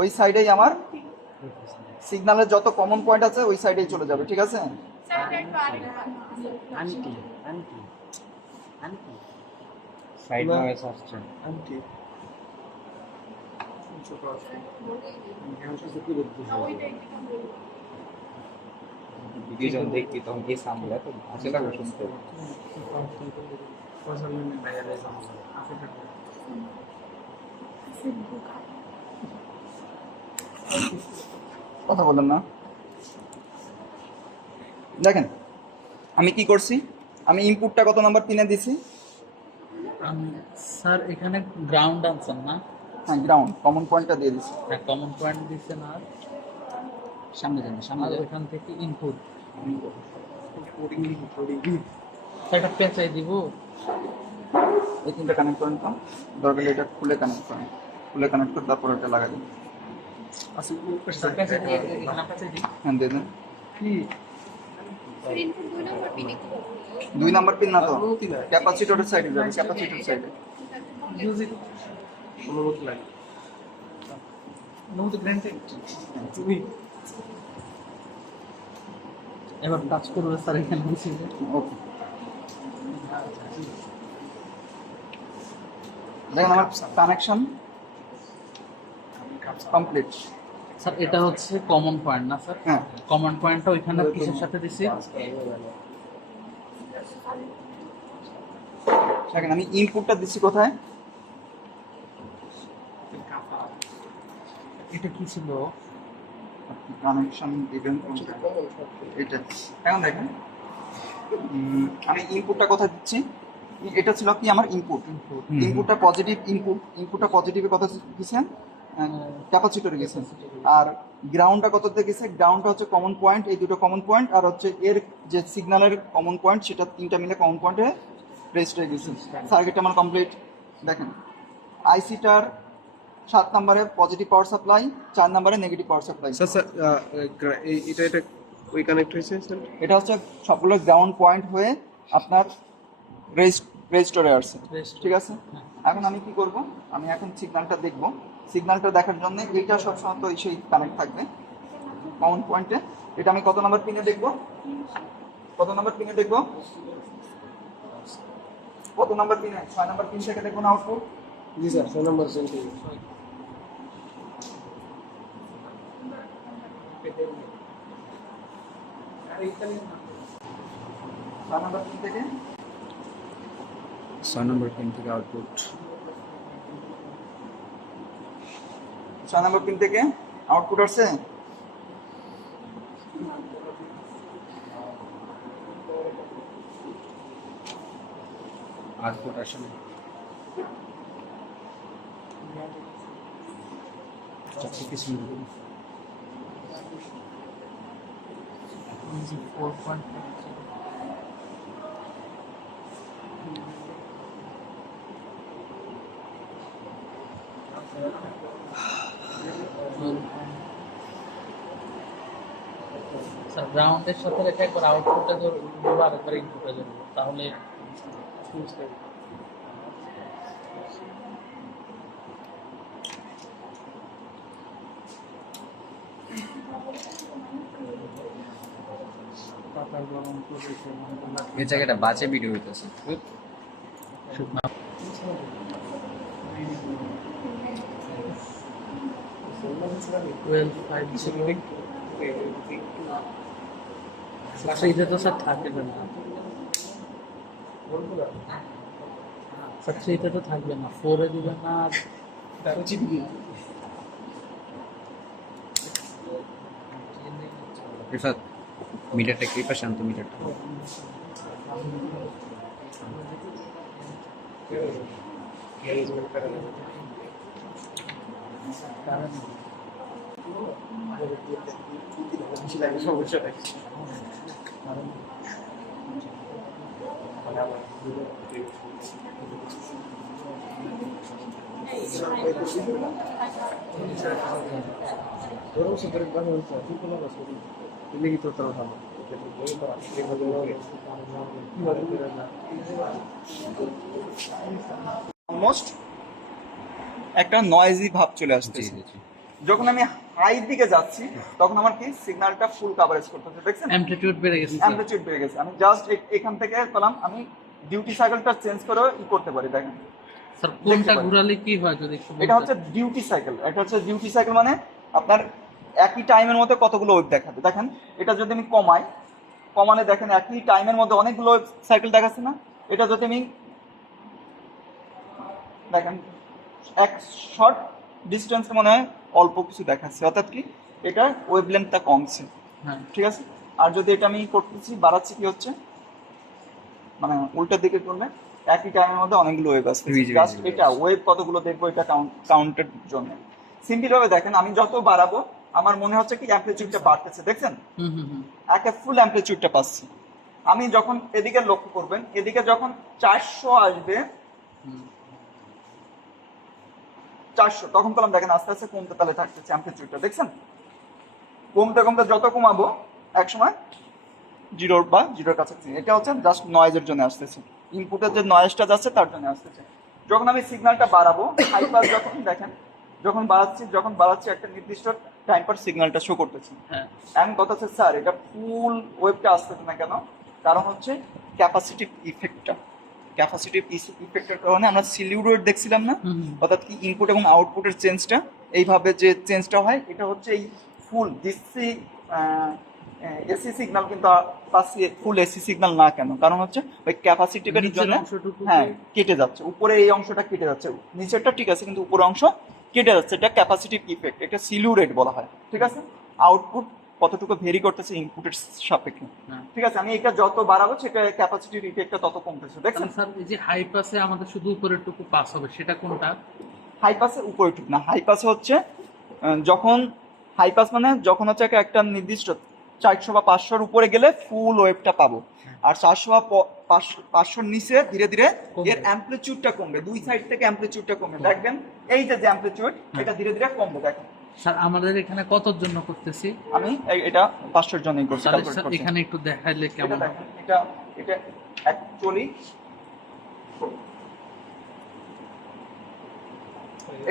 ওই সাইডেই আমার সিগন্যালের যত কমন পয়েন্ট আছে ওই সাইডেই চলে যাবে, ঠিক আছে? স্যার এটা একটু আরেকটু aunty aunty aunty side noise আসছে। আন্টি ভিডিও দেখি তখন কি সামনে তো আসে লাগবে শুনতে। কথা বলেন না। দেখেন আমি কি করছি, আমি ইনপুটটা কত নাম্বার পিনে দিছি? স্যার এখানে গ্রাউন্ড আনসার না? হ্যাঁ গ্রাউন্ড, কমন পয়েন্টটা দিয়ে দিছি। হ্যাঁ কমন পয়েন্ট দিচ্ছেন, আর সামনে যান সামনে আর যান। ওখান থেকে ইনপুট একটা পেঁচাই দিব। এই তিনটা কানেক্ট করেন তো, দরকার হলে এটা খুলে কানেক্ট করেন, খুলে কানেক্ট করে তারপর এটা লাগাই দিন। পেঁচাই দিয়ে এখানে পেঁচাই দিই। হ্যাঁ দিয়ে দেন। স্যার ইনপুট 2 নম্বর পিনে কি করব? 2 নাম্বার পিন না তো, ক্যাপাসিটরের সাইডে যাবে, ক্যাপাসিটর সাইডে। এবার টাচ করবে স্যার এখানে বসে। ওকে দেখেন আমার কানেকশন কমপ্লিট। স্যার এটা হচ্ছে কমন পয়েন্ট না স্যার? হ্যাঁ কমন পয়েন্টটা ওইখানে কিসের সাথে দিছি? দেখেন আমি ইনপুটটা দিচ্ছি কোথায়, এটা কি ছিল? কানেকশন দিবেন কোনটা? এটা। এখন দেখেন আমি ইনপুটটা কোথায় দিচ্ছি, এটা ছিল কি আমার ইনপুট, ইনপুটটা পজিটিভ ইনপুট, ইনপুটটা পজিটিভে কত গেছে, ক্যাপাসিটরে গেছে। আর গ্রাউন্ডটা কততে গেছে, গ্রাউন্ডটা হচ্ছে কমন পয়েন্ট, এই দুটো কমন পয়েন্ট, আর হচ্ছে এর যে সিগন্যালের কমন পয়েন্ট সেটা তিনটা মিলে কমন পয়েন্টে রেজিস্ট হয়ে গেছে। সার্কিটটা আমার কমপ্লিট। দেখেন আইসিটার 7 নম্বরে পজিটিভ পাওয়ার সাপ্লাই, 4 নম্বরে নেগেটিভ পাওয়ার সাপ্লাই। স্যার এটা ওই কানেক্ট হয়েছে স্যার? এটা হচ্ছে সবগুলো গ্রাউন্ড পয়েন্ট হয়ে আপনার রেজিস্টরে আসছে, ঠিক আছে? এখন আমি কি করব, আমি এখন সিগন্যালটা দেখব, সিগন্যালটা দেখার জন্য এইটা সবসময় তো সেই কানেক্ট থাকবে কমন পয়েন্টে। এটা আমি কত নাম্বার পিনে দেখব, কত নাম্বার পিনে দেখব, কত নাম্বার পিনে? 6 নাম্বার পিন থেকে দেখব না আউটপুট? জি স্যার 6 নম্বর সেন্টার। 6 নাম্বার পিন থেকে 6 নম্বর পিন থেকে আউটপুট। 6 নাম্বার পিন থেকে আউটপুট আসছে। আউটপুট আসলে কিছু স্যার গ্রাউন্ডের সাথে রেখে একবার আউটপুটটা ধরবো আর একবার ইনপুটটা ধরবো, তাহলে এই জায়গাটা বাজে ভিডিও হইতেছে। 12.5 আচ্ছা এটা তো স্যার থাকবে না, স্যার এটা তো থাকবে না, 4 এ দিবেন না আর রিফাত মিটারটা কি পাশে আনতো মিটারটা? ধরো সে করে ভালো হচ্ছে, ঠিক না? লিখিত তো ভালো। অলমোস্ট একটা নয়েজি ভাব চলে আসতেছে। যখন আমি হাই দিকে যাচ্ছি তখন আমার কি সিগন্যালটা ফুল কভারেজ করতেছে, দেখছেন অ্যামপ্লিটিউড বেড়ে গেছে স্যার। অ্যামপ্লিটিউড বেড়ে গেছে। আমি জাস্ট এখান থেকে পেলাম, আমি ডিউটি সাইকেলটা চেঞ্জ করে করতে পারি। দেখেন স্যার কোনটা পারি। ঘোরালে কি হয় যদি একটু এটা হচ্ছে ডিউটি সাইকেল। এটা হচ্ছে ডিউটি সাইকেল মানে আপনার একই টাইমের মধ্যে কতগুলো ওয়েভ দেখাবে। দেখেন এটা যদি আমি কমালে দেখেন একই টাইমের মধ্যে অনেকগুলো সাইকেল দেখাচ্ছে না। এটা যদি আমি দেখেন এক শর্ট ডিস্টেন্স মনে হয় অল্প কিছু দেখাচ্ছে, অর্থাৎ কি এটা ওয়েভ লেন্থটা কমছে, হ্যাঁ ঠিক আছে। আর যদি এটা আমি করতেছি বাড়াচ্ছি, কি হচ্ছে মানে উল্টার দিকে করলে একই টাইমের মধ্যে অনেকগুলো ওয়েভ আসছে। জাস্ট এটা ওয়েভ কতগুলো দেখবো এটা কাউন্টের জন্য। সিম্পল ভাবে দেখেন আমি যত বাড়াবো আমার মনে হচ্ছে কি অ্যামপ্লিটিউডটা বাড়তেছে, দেখছেন একে ফুল অ্যামপ্লিটিউডটা পাচ্ছি। আমি যখন এদিকে লক্ষ্য করবেন, এদিকে যখন 400 আসবে 400 তখন পেলাম দেখেন আস্তে আস্তে কমতে তালে থাকতেছে অ্যামপ্লিটিউডটা, দেখছেন কমতে কমতে যত কমাবো একসময় জিরোর কাছে। এটা হচ্ছে জাস্ট নয়েজের জন্য আসতেছে, ইনপুটের যে নয়েজটা যাচ্ছে তার জন্য আসতেছে। যখন আমি সিগন্যালটা বাড়াবো হাই পাস যখন বাড়াচ্ছি একটা নির্দিষ্ট টাইম পর সিগন্যালটা শো করতেছে। হ্যাঁ এখন কথা হচ্ছে স্যার এটা ফুল ওয়েভটা আসতেছে না কেন? কারণ হচ্ছে ক্যাপাসিটিভ ইফেক্টের কারণে আমরা সিলিউড ওয়েভ দেখছিলাম না, অর্থাৎ কি ইনপুট এবং আউটপুটের চেঞ্জটা এইভাবে যে চেঞ্জটা হয় এটা হচ্ছে এই ফুল ডিসি এসি সিগন্যাল কিন্তু পাচ্ছি ফুল এসি সিগন্যাল না কেন? কারণ হচ্ছে ওই ক্যাপাসিটিভের জন্য হ্যাঁ কেটে যাচ্ছে, উপরে এই অংশটা কেটে যাচ্ছে, নিচেরটা ঠিক আছে কিন্তু উপরের অংশ কেটে যাচ্ছে। এটা ক্যাপাসিটিভ ইফেক্ট, এটা সিলিউ রেট বলা হয়, ঠিক আছে। আউটপুট কতটুকু ভেরি করতেছে ইনপুটের সাপেক্ষে, ঠিক আছে। আমি এটা যত বাড়াবো সেটা ক্যাপাসিটিভ ইফেক্টটা তত কমতেছে, দেখছেন। স্যার এই যে হাই পাসে আমাদের শুধু উপরের টুকু পাস হবে সেটা কোনটা? হাই পাসে উপরে ঠিক না, হাই পাসে হচ্ছে যখন হাই পাস মানে যখন হচ্ছে একটা নির্দিষ্ট 400 বা 500-র উপরে গেলে ফুল ওয়েভটা পাবো, আর 400 বা 500-র নিচে ধীরে ধীরে এর অ্যামপ্লিটিউডটা কমবে, দুই সাইড থেকে অ্যামপ্লিটিউডটা কমবে। দেখবেন এই যে অ্যামপ্লিটিউড এটা ধীরে ধীরে কমবে। দেখেন স্যার আমাদের এখানে কতর জন্য করতেছি? আমি এটা 500-র জন্যই করছি। তাহলে স্যার এখানে একটু দেখাইলে এটা কেমন? দেখেন এটা অ্যাকচুয়ালি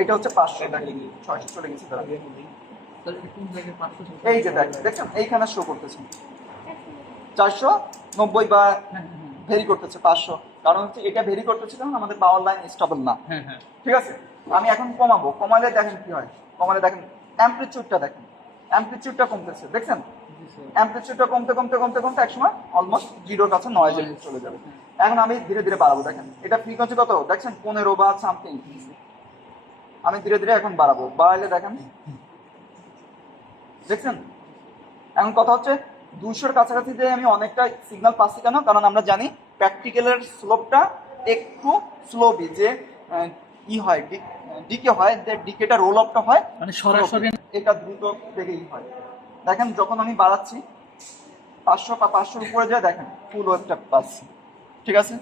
এটা হচ্ছে 500, দেখেন 600 চলে গেছে তারা। স্যার কোন জায়গায় 500? এই যে দেখেন এইখানে শো করতেছে 490 বা ভেরি করতেছে 500, কারণ হচ্ছে এটা ভেরি করতেছে কারণ আমাদের পাওয়ার লাইন স্টেবল না, হ্যাঁ হ্যাঁ ঠিক আছে। আমি এখন কমালে দেখেন কি হয়, কমালে দেখেন অ্যামপ্লিটিউডটা কমতেছে, দেখছেন অ্যামপ্লিটিউডটা কমতে কমতে কমতে কমতে একসময় অলমোস্ট জিরোর কাছে নয়েজে চলে যাবে। এখন আমি ধীরে ধীরে বাড়াবো, দেখেন এটা ফ্রিকোয়েন্সি কত দেখছেন 15 বা সামথিং। আমি ধীরে ধীরে এখন বাড়ালে দেখেন দেখছেন। এখন কথা হচ্ছে 200-র কাছাকাছি যে আমি অনেকটা সিগন্যাল পাচ্ছি কেন? কারণ আমরা জানি প্র্যাকটিক্যালের স্লোপটা একটু স্লোবি, যে হয় ডিকে হয়, যে ডিকেটা রোল আপটা হয় মানে সরাসরি এটা দ্রুত বেগেই হয়। দেখেন যখন আমি বাড়াচ্ছি 500 বা 500-র উপরে যায় দেখেন ফুল ওয়েভটা পাচ্ছি, ঠিক আছে।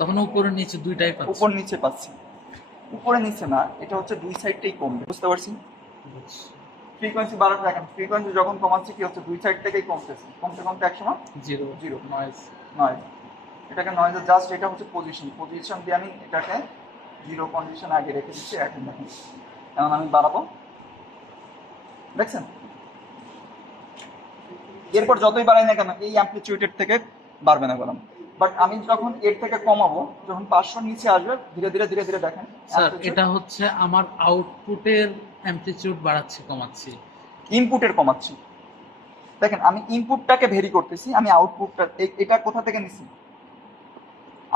তখন উপরে নিচে দুইটাই পাচ্ছি। উপর নিচে পাচ্ছি, উপরে নিচে না, এটা হচ্ছে দুই সাইডটাই কমবে, বুঝতে পারছি। ফ্রিকোয়েন্সি বাড়াতে দেখেন ফ্রিকোয়েন্সি যখন কমাচ্ছি কি হচ্ছে দুই সাইড থেকেই কমতেছে, কমতে কমতে একসময় জিরো নয়েজ এটাকে নয়েজের জাস্ট এটা হচ্ছে পজিশন দিয়ে আমি এটাকে জিরো কন্ডিশন আগে রেখে দিচ্ছি। এখন দেখেন এখন আমি বাড়াবো, দেখছেন এরপর যতই বাড়াই না কেন এই অ্যামপ্লিটিউডের থেকে বাড়বে না গরম। বাট আমি যখন এর থেকে কমাবো, যখন 500-র নিচে আসবে ধীরে ধীরে ধীরে ধীরে দেখেন স্যার এটা হচ্ছে আমার আউটপুটের অ্যামপ্লিটিউড বাড়াচ্ছি কমাচ্ছি, ইনপুটের কমাচ্ছি। দেখেন আমি ইনপুটটাকে ভেরি করতেছি, আমি আউটপুটটা এটা কোথা থেকে নিছি?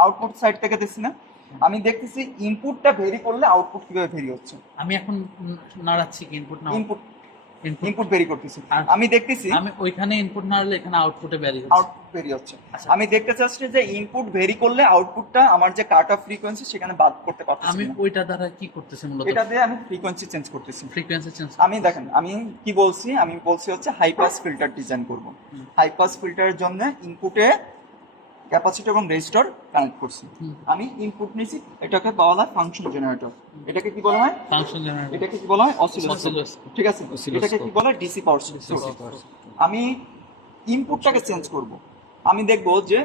আউটপুট সাইড থেকে দিচ্ছি না। আমি দেখতেছি ইনপুটটা ভেরি করলে আউটপুট কিভাবে ভেরি হচ্ছে। আমি এখন নাড়াচ্ছি কি ইনপুট না ইনপুট ভেরি করতেছি, আমি দেখতেছি আমি ওইখানে ইনপুট নাড়লে এখানে আউটপুটে ভ্যারি হচ্ছে, আউটপুট ভেরি হচ্ছে। আমি দেখতে চাচ্ছি যে ইনপুট ভেরি করলে আউটপুটটা আমার যে কাট অফ ফ্রিকোয়েন্সি সেখানে বাদ করতে পারতেছি। আমি ওইটা দ্বারা কি করতেছি মূলত? এটা দিয়ে আমি ফ্রিকোয়েন্সি চেঞ্জ করতেছি। ফ্রিকোয়েন্সি চেঞ্জ আমি দেখেন আমি কি বলছি, আমি বলছি হচ্ছে হাই পাস ফিল্টার ডিজাইন করব। হাই পাস ফিল্টারের জন্য ইনপুটে ক্যাপাসিটর এবং রেজিস্টর কানেক্ট করছি। আমি ইনপুট নিয়েছি, এটাকে বলা হয় ফাংশন জেনারেটর, এটাকে কি বলা হয় ফাংশন জেনারেটর, এটাকে কি বলা হয় অসিলোস্কোপ, ঠিক আছে। এটাকে কি বলা হয় ডিসি পাওয়ার সোর্স। আমি ইনপুটটাকে চেঞ্জ করব। আমি দেখব যে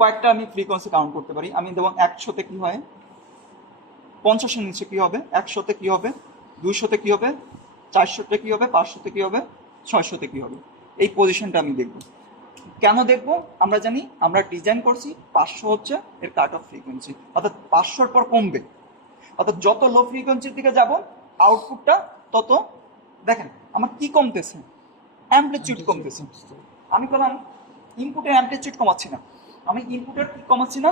কয়েকটা আমি ফ্রিকোয়েন্সি কাউন্ট করতে পারি। আমি দেখব 100-তে কি হয়, 50-এর নিচে কি হবে, 100-তে কি হবে, 200-তে কি হবে, 400-তে কি হবে, 500-তে কি হবে, 600-তে কি হবে। এই পজিশনটা আমি দেখব। কেন দেখব? আমরা জানি, আমরা ডিজাইন করছি 500 হচ্ছে এর কাট অফ ফ্রিকোয়েন্সি, অর্থাৎ 500-র পর কমবে। অর্থাৎ যত লো ফ্রিকোয়েন্সির দিকে যাব আউটপুটটা তত, দেখেন আমার কি কমতেছে, অ্যামপ্লিটিউড কমতেছে। আমি বললাম ইনপুটের অ্যামপ্লিটিউড কমাচ্ছি না, আমি ইনপুটের কি কমাচ্ছি না,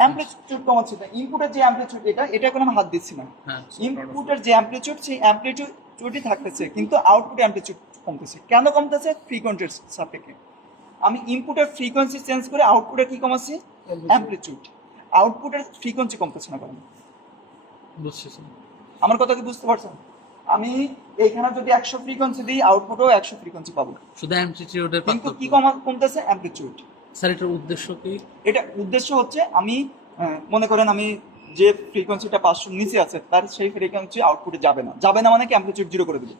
অ্যামপ্লিটিউড কমাচ্ছি না। ইনপুটের যে অ্যামপ্লিটিউড এটা কোনো আমি হাত দিচ্ছি না। ইনপুটের যে অ্যামপ্লিটিউড সেই অ্যামপ্লিটিউডই থাকতেছে, কিন্তু আউটপুট অ্যামপ্লিটিউড কমতেছে। কেন কমতেছে? ফ্রিকোয়েন্সির সাপেক্ষে। আমি ইনপুটের ফ্রিকোয়েন্সি চেঞ্জ করে আউটপুটের কি কমাচ্ছি, অ্যামপ্লিটিউড। আউটপুটের ফ্রিকোয়েন্সি কমতেছে না কারণ। বুঝছি স্যার। আমার কথা কি বুঝতে পারছেন? আমি এইখানে যদি 100 ফ্রিকোয়েন্সি দিই আউটপুটও 100 ফ্রিকোয়েন্সি পাবো, শুধু অ্যামপ্লিটিউডের কিন্তু কি কমতেছে, অ্যামপ্লিটিউড। স্যার এটার উদ্দেশ্য কি? এটা উদ্দেশ্য হচ্ছে আমি মনে করেন আমি যে ফ্রিকোয়েন্সিটা 500 নিচে আছে তার সেই ফ্রিকোয়েন্সি আউটপুটে যাবে না মানে কি অ্যামপ্লিটিউড জিরো করে দেবে।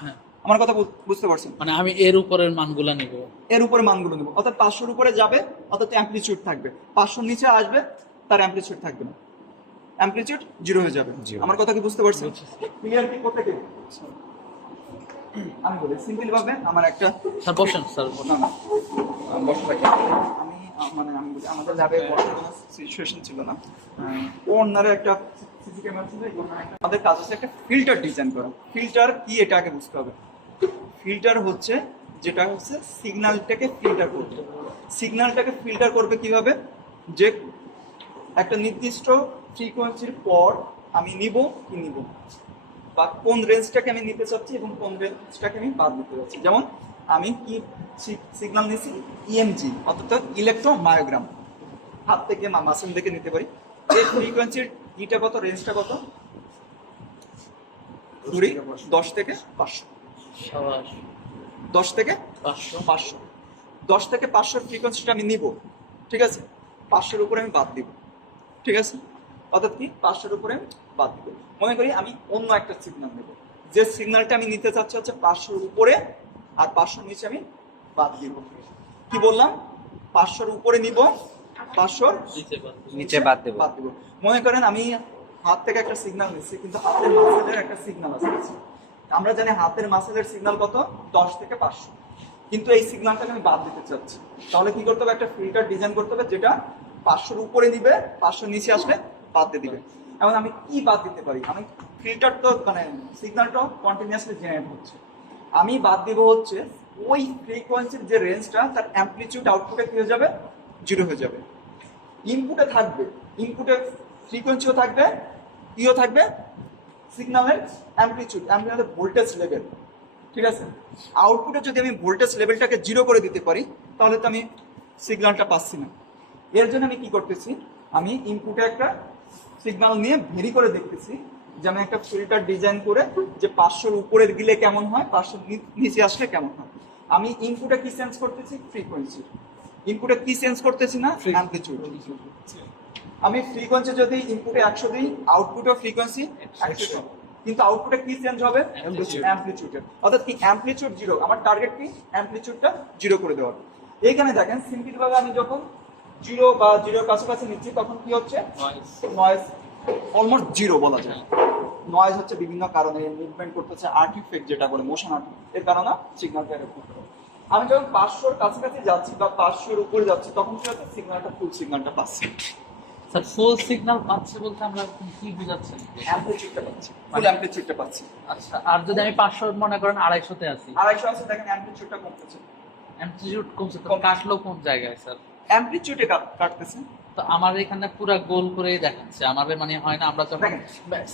হ্যাঁ, আমার কথা বুঝতে পারছেন? মানে আমি এর উপরের মানগুলো নিব, এর উপরে মানগুলো নেব, অর্থাৎ 500-র উপরে যাবে অর্থাৎ অ্যামপ্লিটিউড থাকবে, 500-র নিচে আসবে তার অ্যামপ্লিটিউড থাকবে না, অ্যামপ্লিটিউড জিরো হয়ে যাবে। আমার কথা কি বুঝতে পারছেন? ক্লিয়ার কি করতে গেলে আমি বলি সিম্পল ভাবে, আমার একটা স্যার বসেন স্যার। না না বসে থাকি আমি, মানে আমি বলি আমাদের ল্যাবে বসার কোনো সিচুয়েশন ছিল না। ওনার একটা সিসি ক্যামেরা ছিল, আমাদের কাজ হচ্ছে একটা ফিল্টার ডিজাইন করা। ফিল্টার কি এটা আগে বুঝতে হবে। ফিল্টার হচ্ছে যেটা হচ্ছে সিগন্যালটাকে ফিল্টার করবে। সিগন্যালটাকে ফিল্টার করবে কিভাবে? যে একটা নির্দিষ্ট ফ্রিকোয়েন্সির পর আমি নিব কি নিব, বা কোন রেঞ্জটাকে আমি নিতে চাচ্ছি এবং কোন রেঞ্জটাকে আমি বাদ দিতে চাচ্ছি। যেমন আমি কি সিগন্যাল নিয়েছি, ইএমজি অর্থাৎ ইলেকট্রোমায়োগ্রাম, হাত থেকে মাসেল থেকে নিতে পারি। এই ফ্রিকোয়েন্সির ইটা কত, রেঞ্জটা কত, 10 থেকে 500, 10 থেকে 500, 10 থেকে 500 ফ্রিকোয়েন্সিটা আমি নিব, ঠিক আছে, 500-এর উপরে আমি বাদ দিব, ঠিক আছে। অর্থাৎ কি 500-এর উপরে আমি বাদ দিব। মনে করি আমি অন্য একটা সিগন্যাল নেব, যে সিগন্যালটা আমি নিতে চাচ্ছি হচ্ছে 500-এর উপরে আর 500-এর নিচে আমি বাদ দিব। কি বললাম? 500-এর উপরে নিব, 500-এর নিচে বাদ দেব। মনে করেন আমি হাত থেকে একটা সিগন্যাল নিচ্ছি, কিন্তু হাতের মাসেলের একটা সিগন্যাল আছে। আমরা জানি হাতের মাসেলের সিগন্যাল কত, 10 থেকে 500, কিন্তু এই সিগন্যালটাকে আমি বাদ দিতে চাচ্ছি। তাহলে কি করতে হবে? একটা ফিল্টার ডিজাইন করতে হবে যেটা 500-এর উপরে নিবে, 500-এর নিচে আসলে বাদ দিয়ে দিবে। এখন আমি কি বাদ দিতে পারি? আমি ফিল্টার তো মানে সিগন্যালটা কন্টিনিউয়াসলি জেনারেট হচ্ছে, আমি বাদ দিব হচ্ছে ওই ফ্রিকোয়েন্সির যে রেঞ্জটা তার অ্যামপ্লিটিউড আউটপুটে কি হয়ে যাবে, জিরো হয়ে যাবে। ইনপুটে থাকবে, ইনপুটে ফ্রিকোয়েন্সিও থাকবে, ইও থাকবে, সিগন্যালের অ্যামপ্লিটিউড, অ্যামপ্লিটিউডের ভোল্টেজ লেভেল, ঠিক আছে। আউটপুটে যদি আমি ভোল্টেজ লেভেলটাকে জিরো করে দিতে পারি তাহলে তো আমি সিগন্যালটা পাচ্ছি না। এর জন্য আমি কি করতেছি, আমি ইনপুটে একটা সিগন্যাল নিয়ে ভেরি করে দেখতেছি যে আমি একটা ফিল্টার ডিজাইন করে যে 500-এর উপরে গেলে কেমন হয়, 500-এর নিচে আসলে কেমন হয়। আমি ইনপুটে কি চেঞ্জ করতেছি, ফ্রিকোয়েন্সি। ইনপুটে কি চেঞ্জ করতেছি না, অ্যামপ্লিটিউড। আমি ফ্রিকোয়েন্সি যদি ইনপুটে 100 দিই, আউটপুটে ফ্রিকোয়েন্সি 100, কিন্তু আউটপুটে কি চেঞ্জ হবে, অ্যামপ্লিটিউড। অর্থাৎ কি অ্যামপ্লিটিউড জিরো, আমার টার্গেট কি অ্যামপ্লিটিউডটা জিরো করে দেওয়ার। এইখানে দেখেন সিম্পল ভাবে আমি যখন জিরো বা জিরোর কাছাকাছি নিচ্ছি তখন কি হচ্ছে, নয়েজ অলমোস্ট জিরো বলা যায়। নয়েজ হচ্ছে বিভিন্ন কারণে মুভমেন্ট করতেছে, আর্টিফেক্ট যেটা বলে মোশন আর্টিফেক্ট, এর কারণে সিগন্যালটা এরকম। আমি যখন 500-এর কাছাকাছি যাচ্ছি বা 500-এর উপরে যাচ্ছি তখন কি হচ্ছে, সিগন্যালটা ফুল সিগন্যালটা পাচ্ছি। স্যার ফুল সিগন্যাল পাচ্ছে বলতে আমরা কি বুঝাচ্ছেন? অ্যামপ্লিটিউডটা পাচ্ছি, ফুল অ্যামপ্লিটিউডটা পাচ্ছি। আচ্ছা, আর যদি আমি 500 মনে করেন 250-তে আছি, 250 আছে, দেখেন অ্যামপ্লিটিউডটা কমতেছে। অ্যামপ্লিটিউড কমছে তো কাটলো কোন জায়গায় স্যার? অ্যামপ্লিটিউডে কাটতেছে। তো আমার এখানে পুরো গোল করেই দেখাচ্ছে, আমাদের মানে হয় না আমরা যখন দেখেন,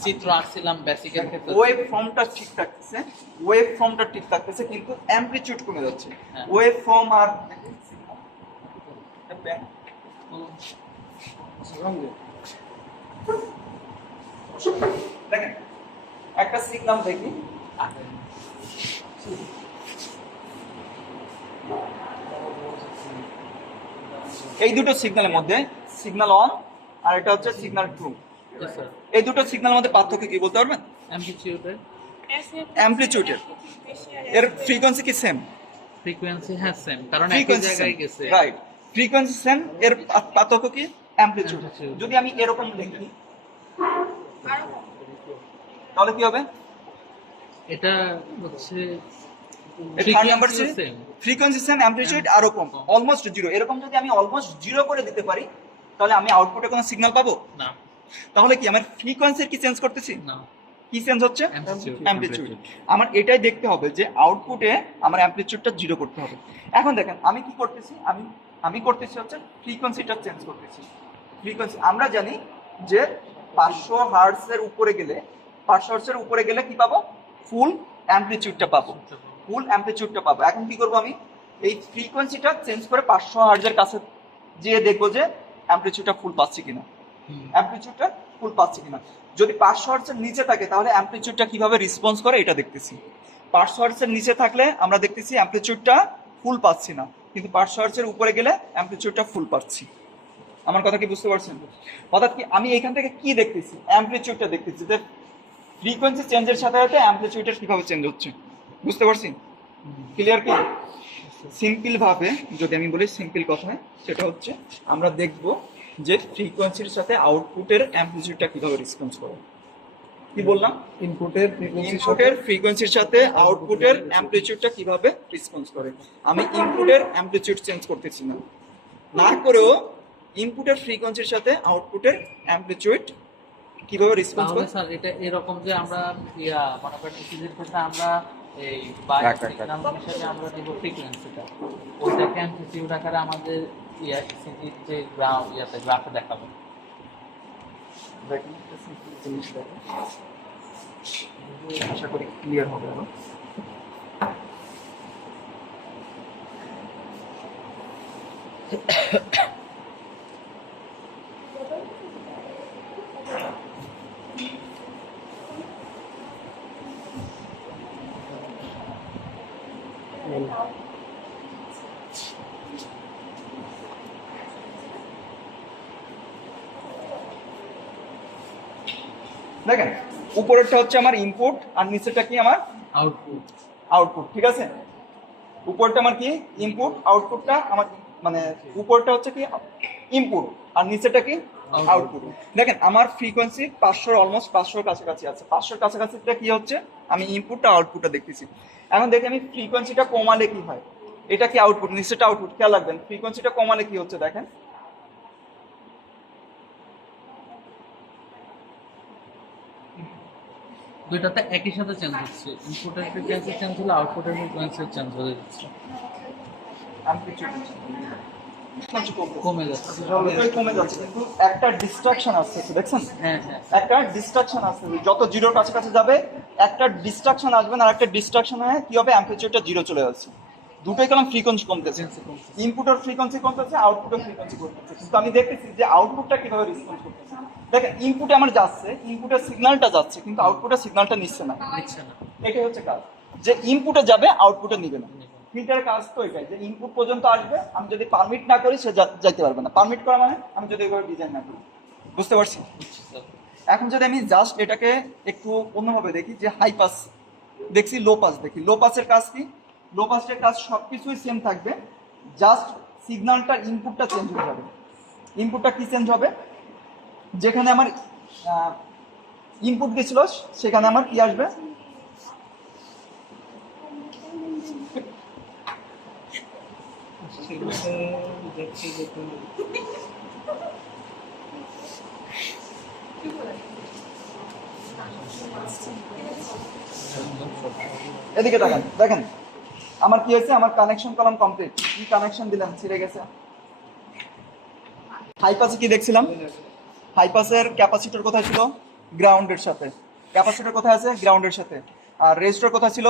চিত্র আঁকছিলাম বেসিকের ক্ষেত্রে, ওয়েভ ফর্মটা ঠিক থাকতেছে, ওয়েভ ফর্মটা ঠিক থাকতেছে, কিন্তু অ্যামপ্লিটিউড কমে যাচ্ছে। হ্যাঁ। ওয়েভ ফর্ম আর দেখেন একটা সিগন্যাল দেখি, এই দুটো সিগন্যালের মধ্যে সিগন্যাল অন আর এটা হচ্ছে সিগন্যাল টু, এই দুটো সিগন্যালের মধ্যে পার্থক্য কি বলতে পারবেন? অ্যামপ্লিটিউডের অ্যামপ্লিটিউডের এর ফ্রিকোয়েন্সি কি সেম? ফ্রিকোয়েন্সি হ্যাঁ সেম, কারণ একই ফ্রিকোয়েন্সি জায়গায় গেছে। রাইট, ফ্রিকোয়েন্সি সেম, এর পার্থক্য কি? অ্যামপ্লিটিউড। Amplitude। যদি আমি এরকম লিখি আরো কম। তাহলে কি হবে? এটা হচ্ছে third number frequency same। Frequency same, amplitude আরো কম, অলমোস্ট জিরো। এরকম যদি আমি অলমোস্ট জিরো করে দিতে পারি তাহলে আমি আউটপুটে কোনো সিগন্যাল পাবো? না তাহলে কি আমার ফ্রিকোয়েন্সির কি চেঞ্জ করতেছি? না, কি চেঞ্জ হচ্ছে? Amplitude। অ্যামপ্লিটিউড। আমার এটাই দেখতে হবে যে আউটপুটে আমার অ্যামপ্লিটিউডটা জিরো করতে হবে। এখন দেখেন আমি কি করতেছি, আমি করতেছি হচ্ছে ফ্রিকোয়েন্সিটা চেঞ্জ করতেছি। ফ্রিকোয়েন্সি আমরা জানি যে 500 হার্টজের উপরে গেলে, 500 হার্টজের উপরে গেলে কি পাবো? ফুল অ্যামপ্লিটিউডটা পাবো, ফুল অ্যামপ্লিটিউডটা পাবো। এখন কি করব, আমি এই ফ্রিকোয়েন্সিটা চেঞ্জ করে 500 হার্টজের কাছে যেয়ে দেখবো যে অ্যামপ্লিটিউডটা ফুল পাচ্ছি কিনা, অ্যামপ্লিটিউডটা ফুল পাচ্ছি কিনা। যদি 500 হার্টজের নিচে থাকে তাহলে অ্যামপ্লিটিউডটা কিভাবে রেসপন্স করে এটা দেখতেছি। 500 হার্টজের নিচে থাকলে আমরা দেখতেছি অ্যামপ্লিটিউডটা ফুল পাচ্ছি না, কিন্তু 500 হার্টজের উপরে গেলে অ্যামপ্লিটিউডটা ফুল পাচ্ছি। আমার কথা কি বুঝতে পারছেন? অর্থাৎ কি আমি এখান থেকে কি দেখতেছি? অ্যামপ্লিটিউডটা দেখতেছি, যে ফ্রিকোয়েন্সি চেঞ্জের সাথে সাথে অ্যামপ্লিটিউডের কিভাবে চেঞ্জ হচ্ছে। বুঝতে পারছি? ক্লিয়ার কি? সিম্পল ভাবে যদি আমি বলি, সিম্পল কথায় সেটা হচ্ছে আমরা দেখব যে ফ্রিকোয়েন্সির সাথে আউটপুটের অ্যামপ্লিটিউডটা কিভাবে রেসপন্স করে। কি বললাম? ইনপুটের ইনপুটের ফ্রিকোয়েন্সির সাথে আউটপুটের অ্যামপ্লিটিউডটা কিভাবে রেসপন্স করে। আমি ইনপুটের অ্যামপ্লিটিউড চেঞ্জ করতেছি না, না করেও ইনপুটের ফ্রিকোয়েন্সির সাথে আউটপুটের অ্যামপ্লিটিউড কিভাবে রেসপন্স তাহলে করে। স্যার এটা এরকম যে আমরা মনে করেন সিরিজের ক্ষেত্রে আমরা এই বাই সিগন্যাল হিসেবে আমরা দিব ফ্রিকোয়েন্সিটা, ওইটাকে অ্যামপ্লিটিউড আকারে আমাদের সিরিজ যে গ্রাফে দেখাবো। দেখেন একটা simple জিনিস দেখেন, আশা করি ক্লিয়ার হবে না। দেখেন উপরেরটা হচ্ছে আমার ইনপুট আর নিচেরটা কি আমার আউটপুট। আউটপুট, ঠিক আছে? উপরটা আমার কি ইনপুট, আউটপুটটা আমার মানে উপরটা হচ্ছে কি ইনপুট আর নিচেরটা কি আউটপুট। দেখেন আমার ফ্রিকোয়েন্সি 500 অলমোস্ট 500 কাছাকাছি আছে, 500 কাছাকাছিটা কি হচ্ছে, আমি ইনপুটটা আউটপুটটা দেখতেছি। এখন দেখি আমি ফ্রিকোয়েন্সিটা কমালে কি হয়, এটা কি আউটপুট, নিচেরটা আউটপুট। খেয়াল রাখবেন ফ্রিকোয়েন্সিটা কমালে কি হচ্ছে, দেখেন দুইটাতে একই সাথে চেঞ্জ হচ্ছে, ইনপুটের ফ্রিকোয়েন্সি চেঞ্জ হলে আউটপুটের ফ্রিকোয়েন্সি চেঞ্জ হয়ে যাচ্ছে, কমে যাচ্ছে। কমে যাচ্ছে, কিন্তু একটা ডিস্ট্রাকশন আসছে, দেখছেন? হ্যাঁ হ্যাঁ, একটা ডিস্ট্রাকশন আসছে, যত জিরোর কাছাকাছি যাবে একটা ডিস্ট্রাকশন আসবে, আর একটা ডিস্ট্রাকশন হয়ে কি হবে, অ্যামপ্লিটিউডটা জিরো চলে যাচ্ছে। দুটোই কারণ ফ্রিকোয়েন্সি কমতেছে, ইনপুটের ফ্রিকোয়েন্সি কমতেছে, আউটপুটের ফ্রিকোয়েন্সি কমতেছে। কিন্তু আমি দেখতেছি যে আউটপুটটা কিভাবে রেসপন্স করতেছে। দেখেন ইনপুটে আমার যাচ্ছে, ইনপুটের সিগন্যালটা যাচ্ছে, কিন্তু আউটপুটের সিগন্যালটা নিচ্ছে না। নিচ্ছে না। এটাই হচ্ছে কাজ, যে ইনপুটে যাবে আউটপুটে নিবে না। ফিল্টারের কাজ তো এটাই, যে ইনপুট পর্যন্ত আসবে, আমি যদি পারমিট না করি সে যাইতে পারবে না। পারমিট করা মানে আমি যদি এভাবে ডিজাইন না করি। বুঝতে পারছি? এখন যদি আমি জাস্ট এটাকে একটু অন্যভাবে দেখি, যে হাই পাস দেখছি, লো পাস দেখি। লো পাসের কাজ কি? লো পাসের কাজ সবকিছুই সেম থাকবে, জাস্ট সিগন্যালটার ইনপুটটা চেঞ্জ হয়ে যাবে। ইনপুটটা কি চেঞ্জ হবে, যেখানে আমার ইনপুট দিয়েছিল সেখানে আমার কি আসবে, এদিকে তাকান, দেখেন আমার কি হয়েছে, আমার কানেকশন কলাম কমপ্লিট। কি কানেকশন দিলাম, ছিঁড়ে গেছে। হাই পাসে কি দেখছিলাম, হাই পাসের ক্যাপাসিটর কোথায় ছিল, গ্রাউন্ডের সাথে। ক্যাপাসিটর কোথায় আছে, গ্রাউন্ডের সাথে। আর রেজিস্টর কোথায় ছিল,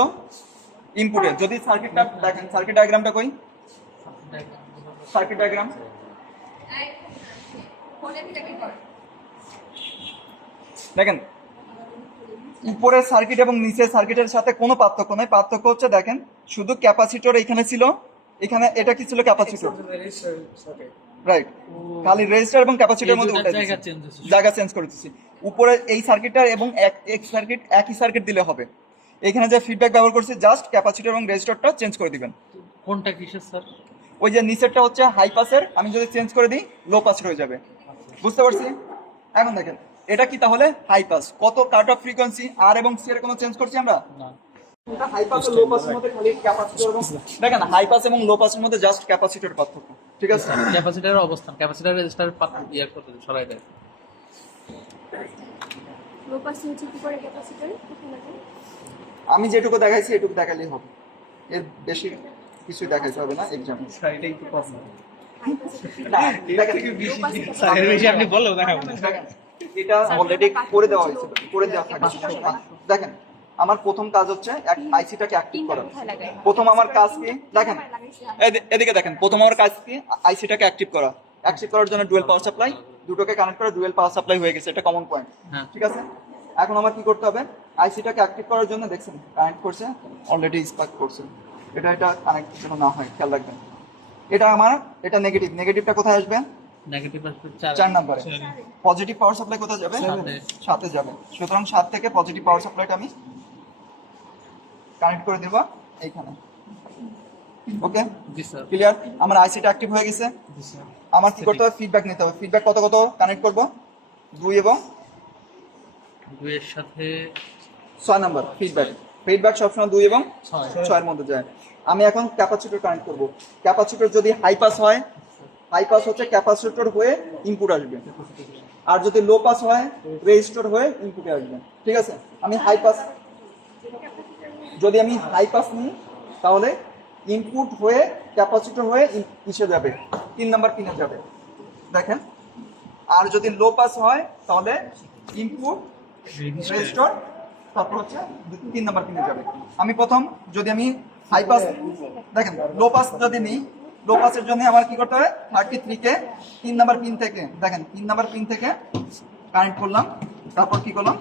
ইনপুটে। যদি সার্কিটটা দেখেন, সার্কিট ডায়াগ্রামটা কই, সার্কিট ডায়াগ্রাম দেখেন, উপরের সার্কিট এবং নিচের সার্কিটের সাথে কোনো পার্থক্য নেই। পার্থক্য হচ্ছে দেখেন, শুধু ক্যাপাসিটর এখানে ছিল, এখানে এটা কি ছিল, ক্যাপাসিটর, রাইট। খালি রেজিস্টার এবং ক্যাপাসিটরের মধ্যে জায়গা চেঞ্জ করে দিচ্ছি। উপরে এই সার্কিটটা এবং এক সার্কিট একই সার্কিট দিলে হবে। এখানে যে ফিডব্যাক ব্যবহার করছি, জাস্ট ক্যাপাসিটর এবং রেজিস্টারটা চেঞ্জ করে দিবেন। কোনটা কিসের স্যার? ওই যে নিচেরটা হচ্ছে হাই পাসের, আমি যদি চেঞ্জ করে দিই লো পাস হয়ে যাবে। বুঝতে পারছি? এখন দেখেন এটা কি তাহলে হাই পাস, কত কাট অফ ফ্রিকোয়েন্সি আর এবং সি এর কোনো চেঞ্জ করছি আমরা? না। এটা হাই পাস আর লো পাসের মধ্যে খালি ক্যাপাসিটর এবং দেখেন হাই পাস এবং লো পাসের মধ্যে জাস্ট ক্যাপাসিটর পার্থক্য, ঠিক আছে? ক্যাপাসিটরের অবস্থান, ক্যাপাসিটর রেজিস্টার ইয়ে করতে সরাই দেয়। লো পাস হচ্ছে কি করে ক্যাপাসিটর কোথায় লাগে? আমি যেটুকু দেখাইছি এটুকু দেখালেই হবে, এর বেশি কিছু দেখাইতে হবে না এক্সামে। এটাই তো প্রশ্ন। হাই পাস হচ্ছে না দেখেন স্যারের বেশি আপনি বললেও দেখাবো না। দেখেন, এটা অলরেডি করে দেওয়া হয়েছে, করে দেওয়া থাকে। দেখেন আমার প্রথম কাজ হচ্ছে আইসিটাকে অ্যাক্টিভ করা। কোথায় লাগাই? প্রথম আমার কাজ কি দেখেন, এদিকে দেখেন, প্রথম আমার কাজ কি আইসিটাকে অ্যাক্টিভ করা। অ্যাক্টিভ করার জন্য ডুয়াল পাওয়ার সাপ্লাই, দুটোকে কানেক্ট করে ডুয়াল পাওয়ার সাপ্লাই হয়ে গেছে, এটা কমন পয়েন্ট, হ্যাঁ। ঠিক আছে? এখন আমার কি করতে হবে, আইসিটাকে অ্যাক্টিভ করার জন্য দেখছেন কানেক্ট করছে, অলরেডি স্পার্ক করছে, এটা কানেক্ট যেন না হয় খেয়াল রাখবেন। এটা আমার, এটা নেগেটিভ, নেগেটিভটা কোথায় আসবে? নেগেটিভ আসবে 4 নম্বরে। পজিটিভ পাওয়ার সাপ্লাই কোথায় যাবে? 7 যাবে। সুতরাং 7 থেকে পজিটিভ পাওয়ার সাপ্লাইটা আমি কানেক্ট করে দেব এইখানে। ওকে, জি স্যার। ক্লিয়ার? আমার আইসিটা অ্যাক্টিভ হয়ে গেছে। জি স্যার। আমার কি করতে হবে, ফিডব্যাক নিতে হবে। ফিডব্যাক কত কত কানেক্ট করব? 2 এবং 2 এর সাথে 6 নাম্বার ফিডব্যাক। ফিডব্যাক সবসময় 2 এবং 6 এর মধ্যে যায়। আমি এখন ক্যাপাসিটর কানেক্ট করব। ক্যাপাসিটর যদি হাই পাস হয়, হাই পাস হচ্ছে ক্যাপাসিটর হয়ে ইনপুট আসবে, আর যদি লো পাস হয় রেজিস্টর হয়ে ইনপুটে আসবে, ঠিক আছে? আমি হাই পাস, যদি আমি হাই পাস নিই তাহলে ইনপুট হয়ে ক্যাপাসিটর হয়ে কিসে যাবে? 3 নাম্বার পিনে যাবে, দেখেন। আর যদি লো পাস হয় তাহলে ইনপুট রেজিস্টর, তারপর হচ্ছে 3 নাম্বার পিনে যাবে। আমি প্রথম যদি আমি হাই পাস, দেখেন লো পাস যদি নিই, লো পাসের জন্য আমার কি করতে হবে, 33 কে 3 নাম্বার পিন থেকে, দেখেন 3 নাম্বার পিন থেকে কানেক্ট করলাম, তারপর কি করলাম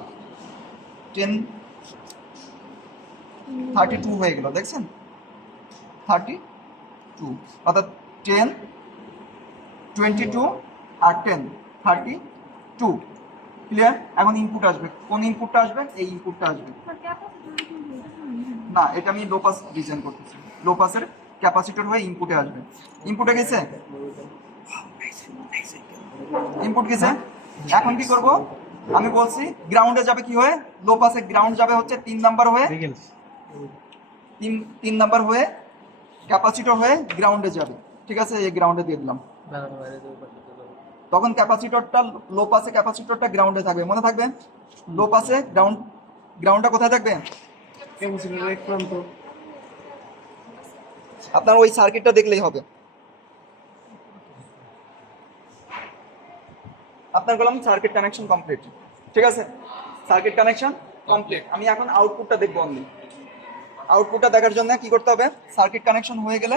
32 হয়ে গেল, দেখছেন 32, অর্থাৎ 10 22 আর 10 32, ক্লিয়ার? এখন ইনপুট আসবে, কোন ইনপুটটা আসবে? এই ইনপুটটা আসবে। না, এটা আমি লো পাস ডিজাইন করতেছি, লো পাসের ক্যাপাসিটর হয়ে ইনপুটে আসবে। ইনপুটে গেছে, ইনপুট গেছে। এখন কি করব, আমি বলছি গ্রাউন্ডে যাবে কি হয়ে, লো পাসে গ্রাউন্ড যাবে হচ্ছে 3 নাম্বার হয়ে, 3 নাম্বার হয়ে ক্যাপাসিটর হয়ে গ্রাউন্ডে যাবে, ঠিক আছে? এই গ্রাউন্ডে দিয়ে দিলাম। তখন ক্যাপাসিটরটা, লো পাসে ক্যাপাসিটরটা গ্রাউন্ডে থাকবে, মনে থাকবে? লো পাসে গ্রাউন্ডটা কোথায় থাকবে? আপনার ওই সার্কিটটা দেখলেই হবে। আপনার বললাম সার্কিট কানেকশন কমপ্লিট, ঠিক আছে? Circuit connection complete. আমি এখন আউটপুটটা দেখবো অনলি। আউটপুটটা দেখার জন্য কি করতে হবে, সার্কিট কানেকশন হয়ে গেলে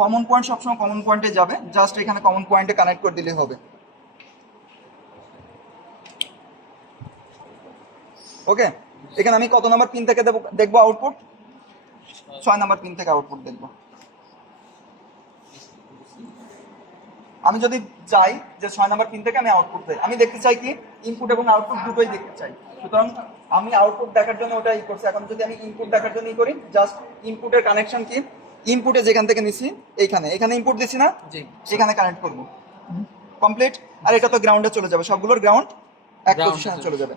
কমন পয়েন্ট সবসময় কমন পয়েন্টে যাবে, জাস্ট এখানে কমন পয়েন্টে কানেক্ট করে দিলে হবে। ওকে, এখানে আমি কত নাম্বার পিন থেকে দেখবো আউটপুট? 6 নাম্বার পিন থেকে আউটপুট দেখবো। আমি যদি চাই যে 6 নাম্বার পিন থেকে আমি আউটপুট চাই, আমি দেখতে চাই কি ইনপুট এবং আউটপুট দুটোই দেখতে চাই, সুতরাং আমি আউটপুট দেখার জন্য ওটা ই করছি। এখন যদি আমি ইনপুট দেখার জন্য করি, জাস্ট ইনপুটের কানেকশন কি, ইনপুটে যেখান থেকে নিছি এইখানে, এখানে ইনপুট দিছি না, এখানে কানেক্ট করব, কমপ্লিট। আর এটা তো গ্রাউন্ডে চলে যাবে, সবগুলোর গ্রাউন্ড এক পজিশনে চলে যাবে,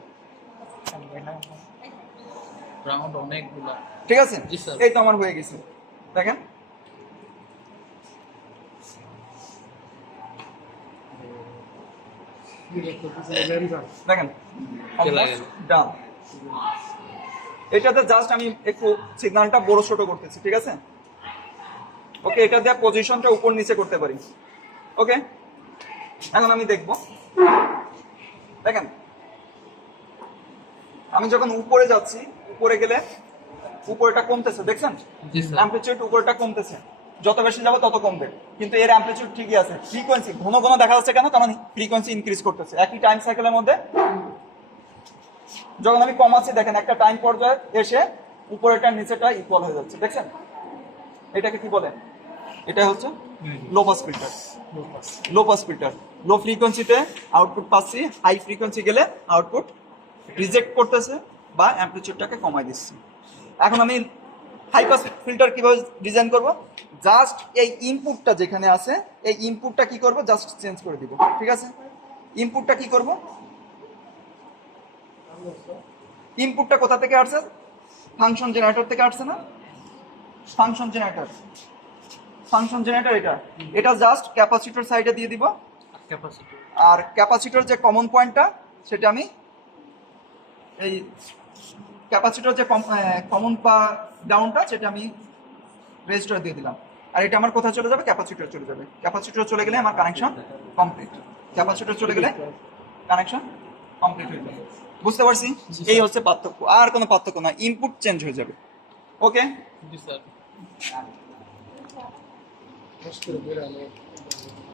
গ্রাউন্ড অনেকগুলা। ঠিক আছে? জি স্যার। এই তো আমার হয়ে গেছে, দেখেন। দেখেন ডান। এটাতে জাস্ট আমি একটু সিগন্যালটা বড় ছোট করতেছি, ঠিক আছে? ওকে, এটা দিয়ে পজিশনটা উপর নিচে করতে পারি। ওকে, এখন আমি দেখব, দেখেন আমি যখন উপরে যাচ্ছি, উপরে গেলে উপরেটা কমতেছে, দেখছেন? জি স্যার। অ্যামপ্লিটিউড উপরেটা কমতেছে, যত বেশি যাবো তত কমবে, কিন্তু এর অ্যামপ্লিটিউড ঠিকই আছে। ফ্রিকোয়েন্সি ঘন ঘন দেখা যাচ্ছে কেন, কারণ ফ্রিকোয়েন্সি ইনক্রিজ করতেছে একই টাইম সাইকেলের মধ্যে। যখন আমি কমাচ্ছি, দেখেন একটা টাইম পর্যায়ে এসে উপরেটা নিচেটা ইকুয়াল হয়ে যাচ্ছে, দেখছেন? এটাকে কি বলে? এটা হচ্ছে low pass filter. Low pass filter, low ফ্রিকোয়েন্সিতে আউটপুট পাচ্ছি, হাই ফ্রিকোয়েন্সি গেলে আউটপুট রিজেক্ট করতেছে বা অ্যামপ্লিটিউডটাকে কমাই দিচ্ছি। এখন আমি হাই পাস ফিল্টার কিভাবে ডিজাইন করব? জাস্ট এই ইনপুটটা যেখানে আছে এই ইনপুটটা কি করব? জাস্ট চেঞ্জ করে দিব, ঠিক আছে? ইনপুটটা কি করব? ইনপুটটা কোথা থেকে আসছে? ফাংশন জেনারেটর থেকে আসছে না? ফাংশন জেনারেটর, ফাংশন জেনারেটর এটা জাস্ট ক্যাপাসিটর সাইডে দিয়ে দিব। ক্যাপাসিটি আর ক্যাপাসিটর যে কমন পয়েন্টটা সেটা আমি এই ক্যাপাসিটর যে কমন বা ডাউনটা সেটা আমি রেজিস্টার দিয়ে দিলাম। আর এটা আমার কোথায় চলে যাবে? ক্যাপাসিটর চলে যাবে। ক্যাপাসিটর চলে গেলে আমার কানেকশন কমপ্লিট। ক্যাপাসিটর চলে গেলে কানেকশন কমপ্লিট হয়ে যাবে। বুঝতে পারছি? এই হচ্ছে পার্থক্য, আর কোনো পার্থক্য না, ইনপুট চেঞ্জ হয়ে যাবে। ওকে, জি স্যার।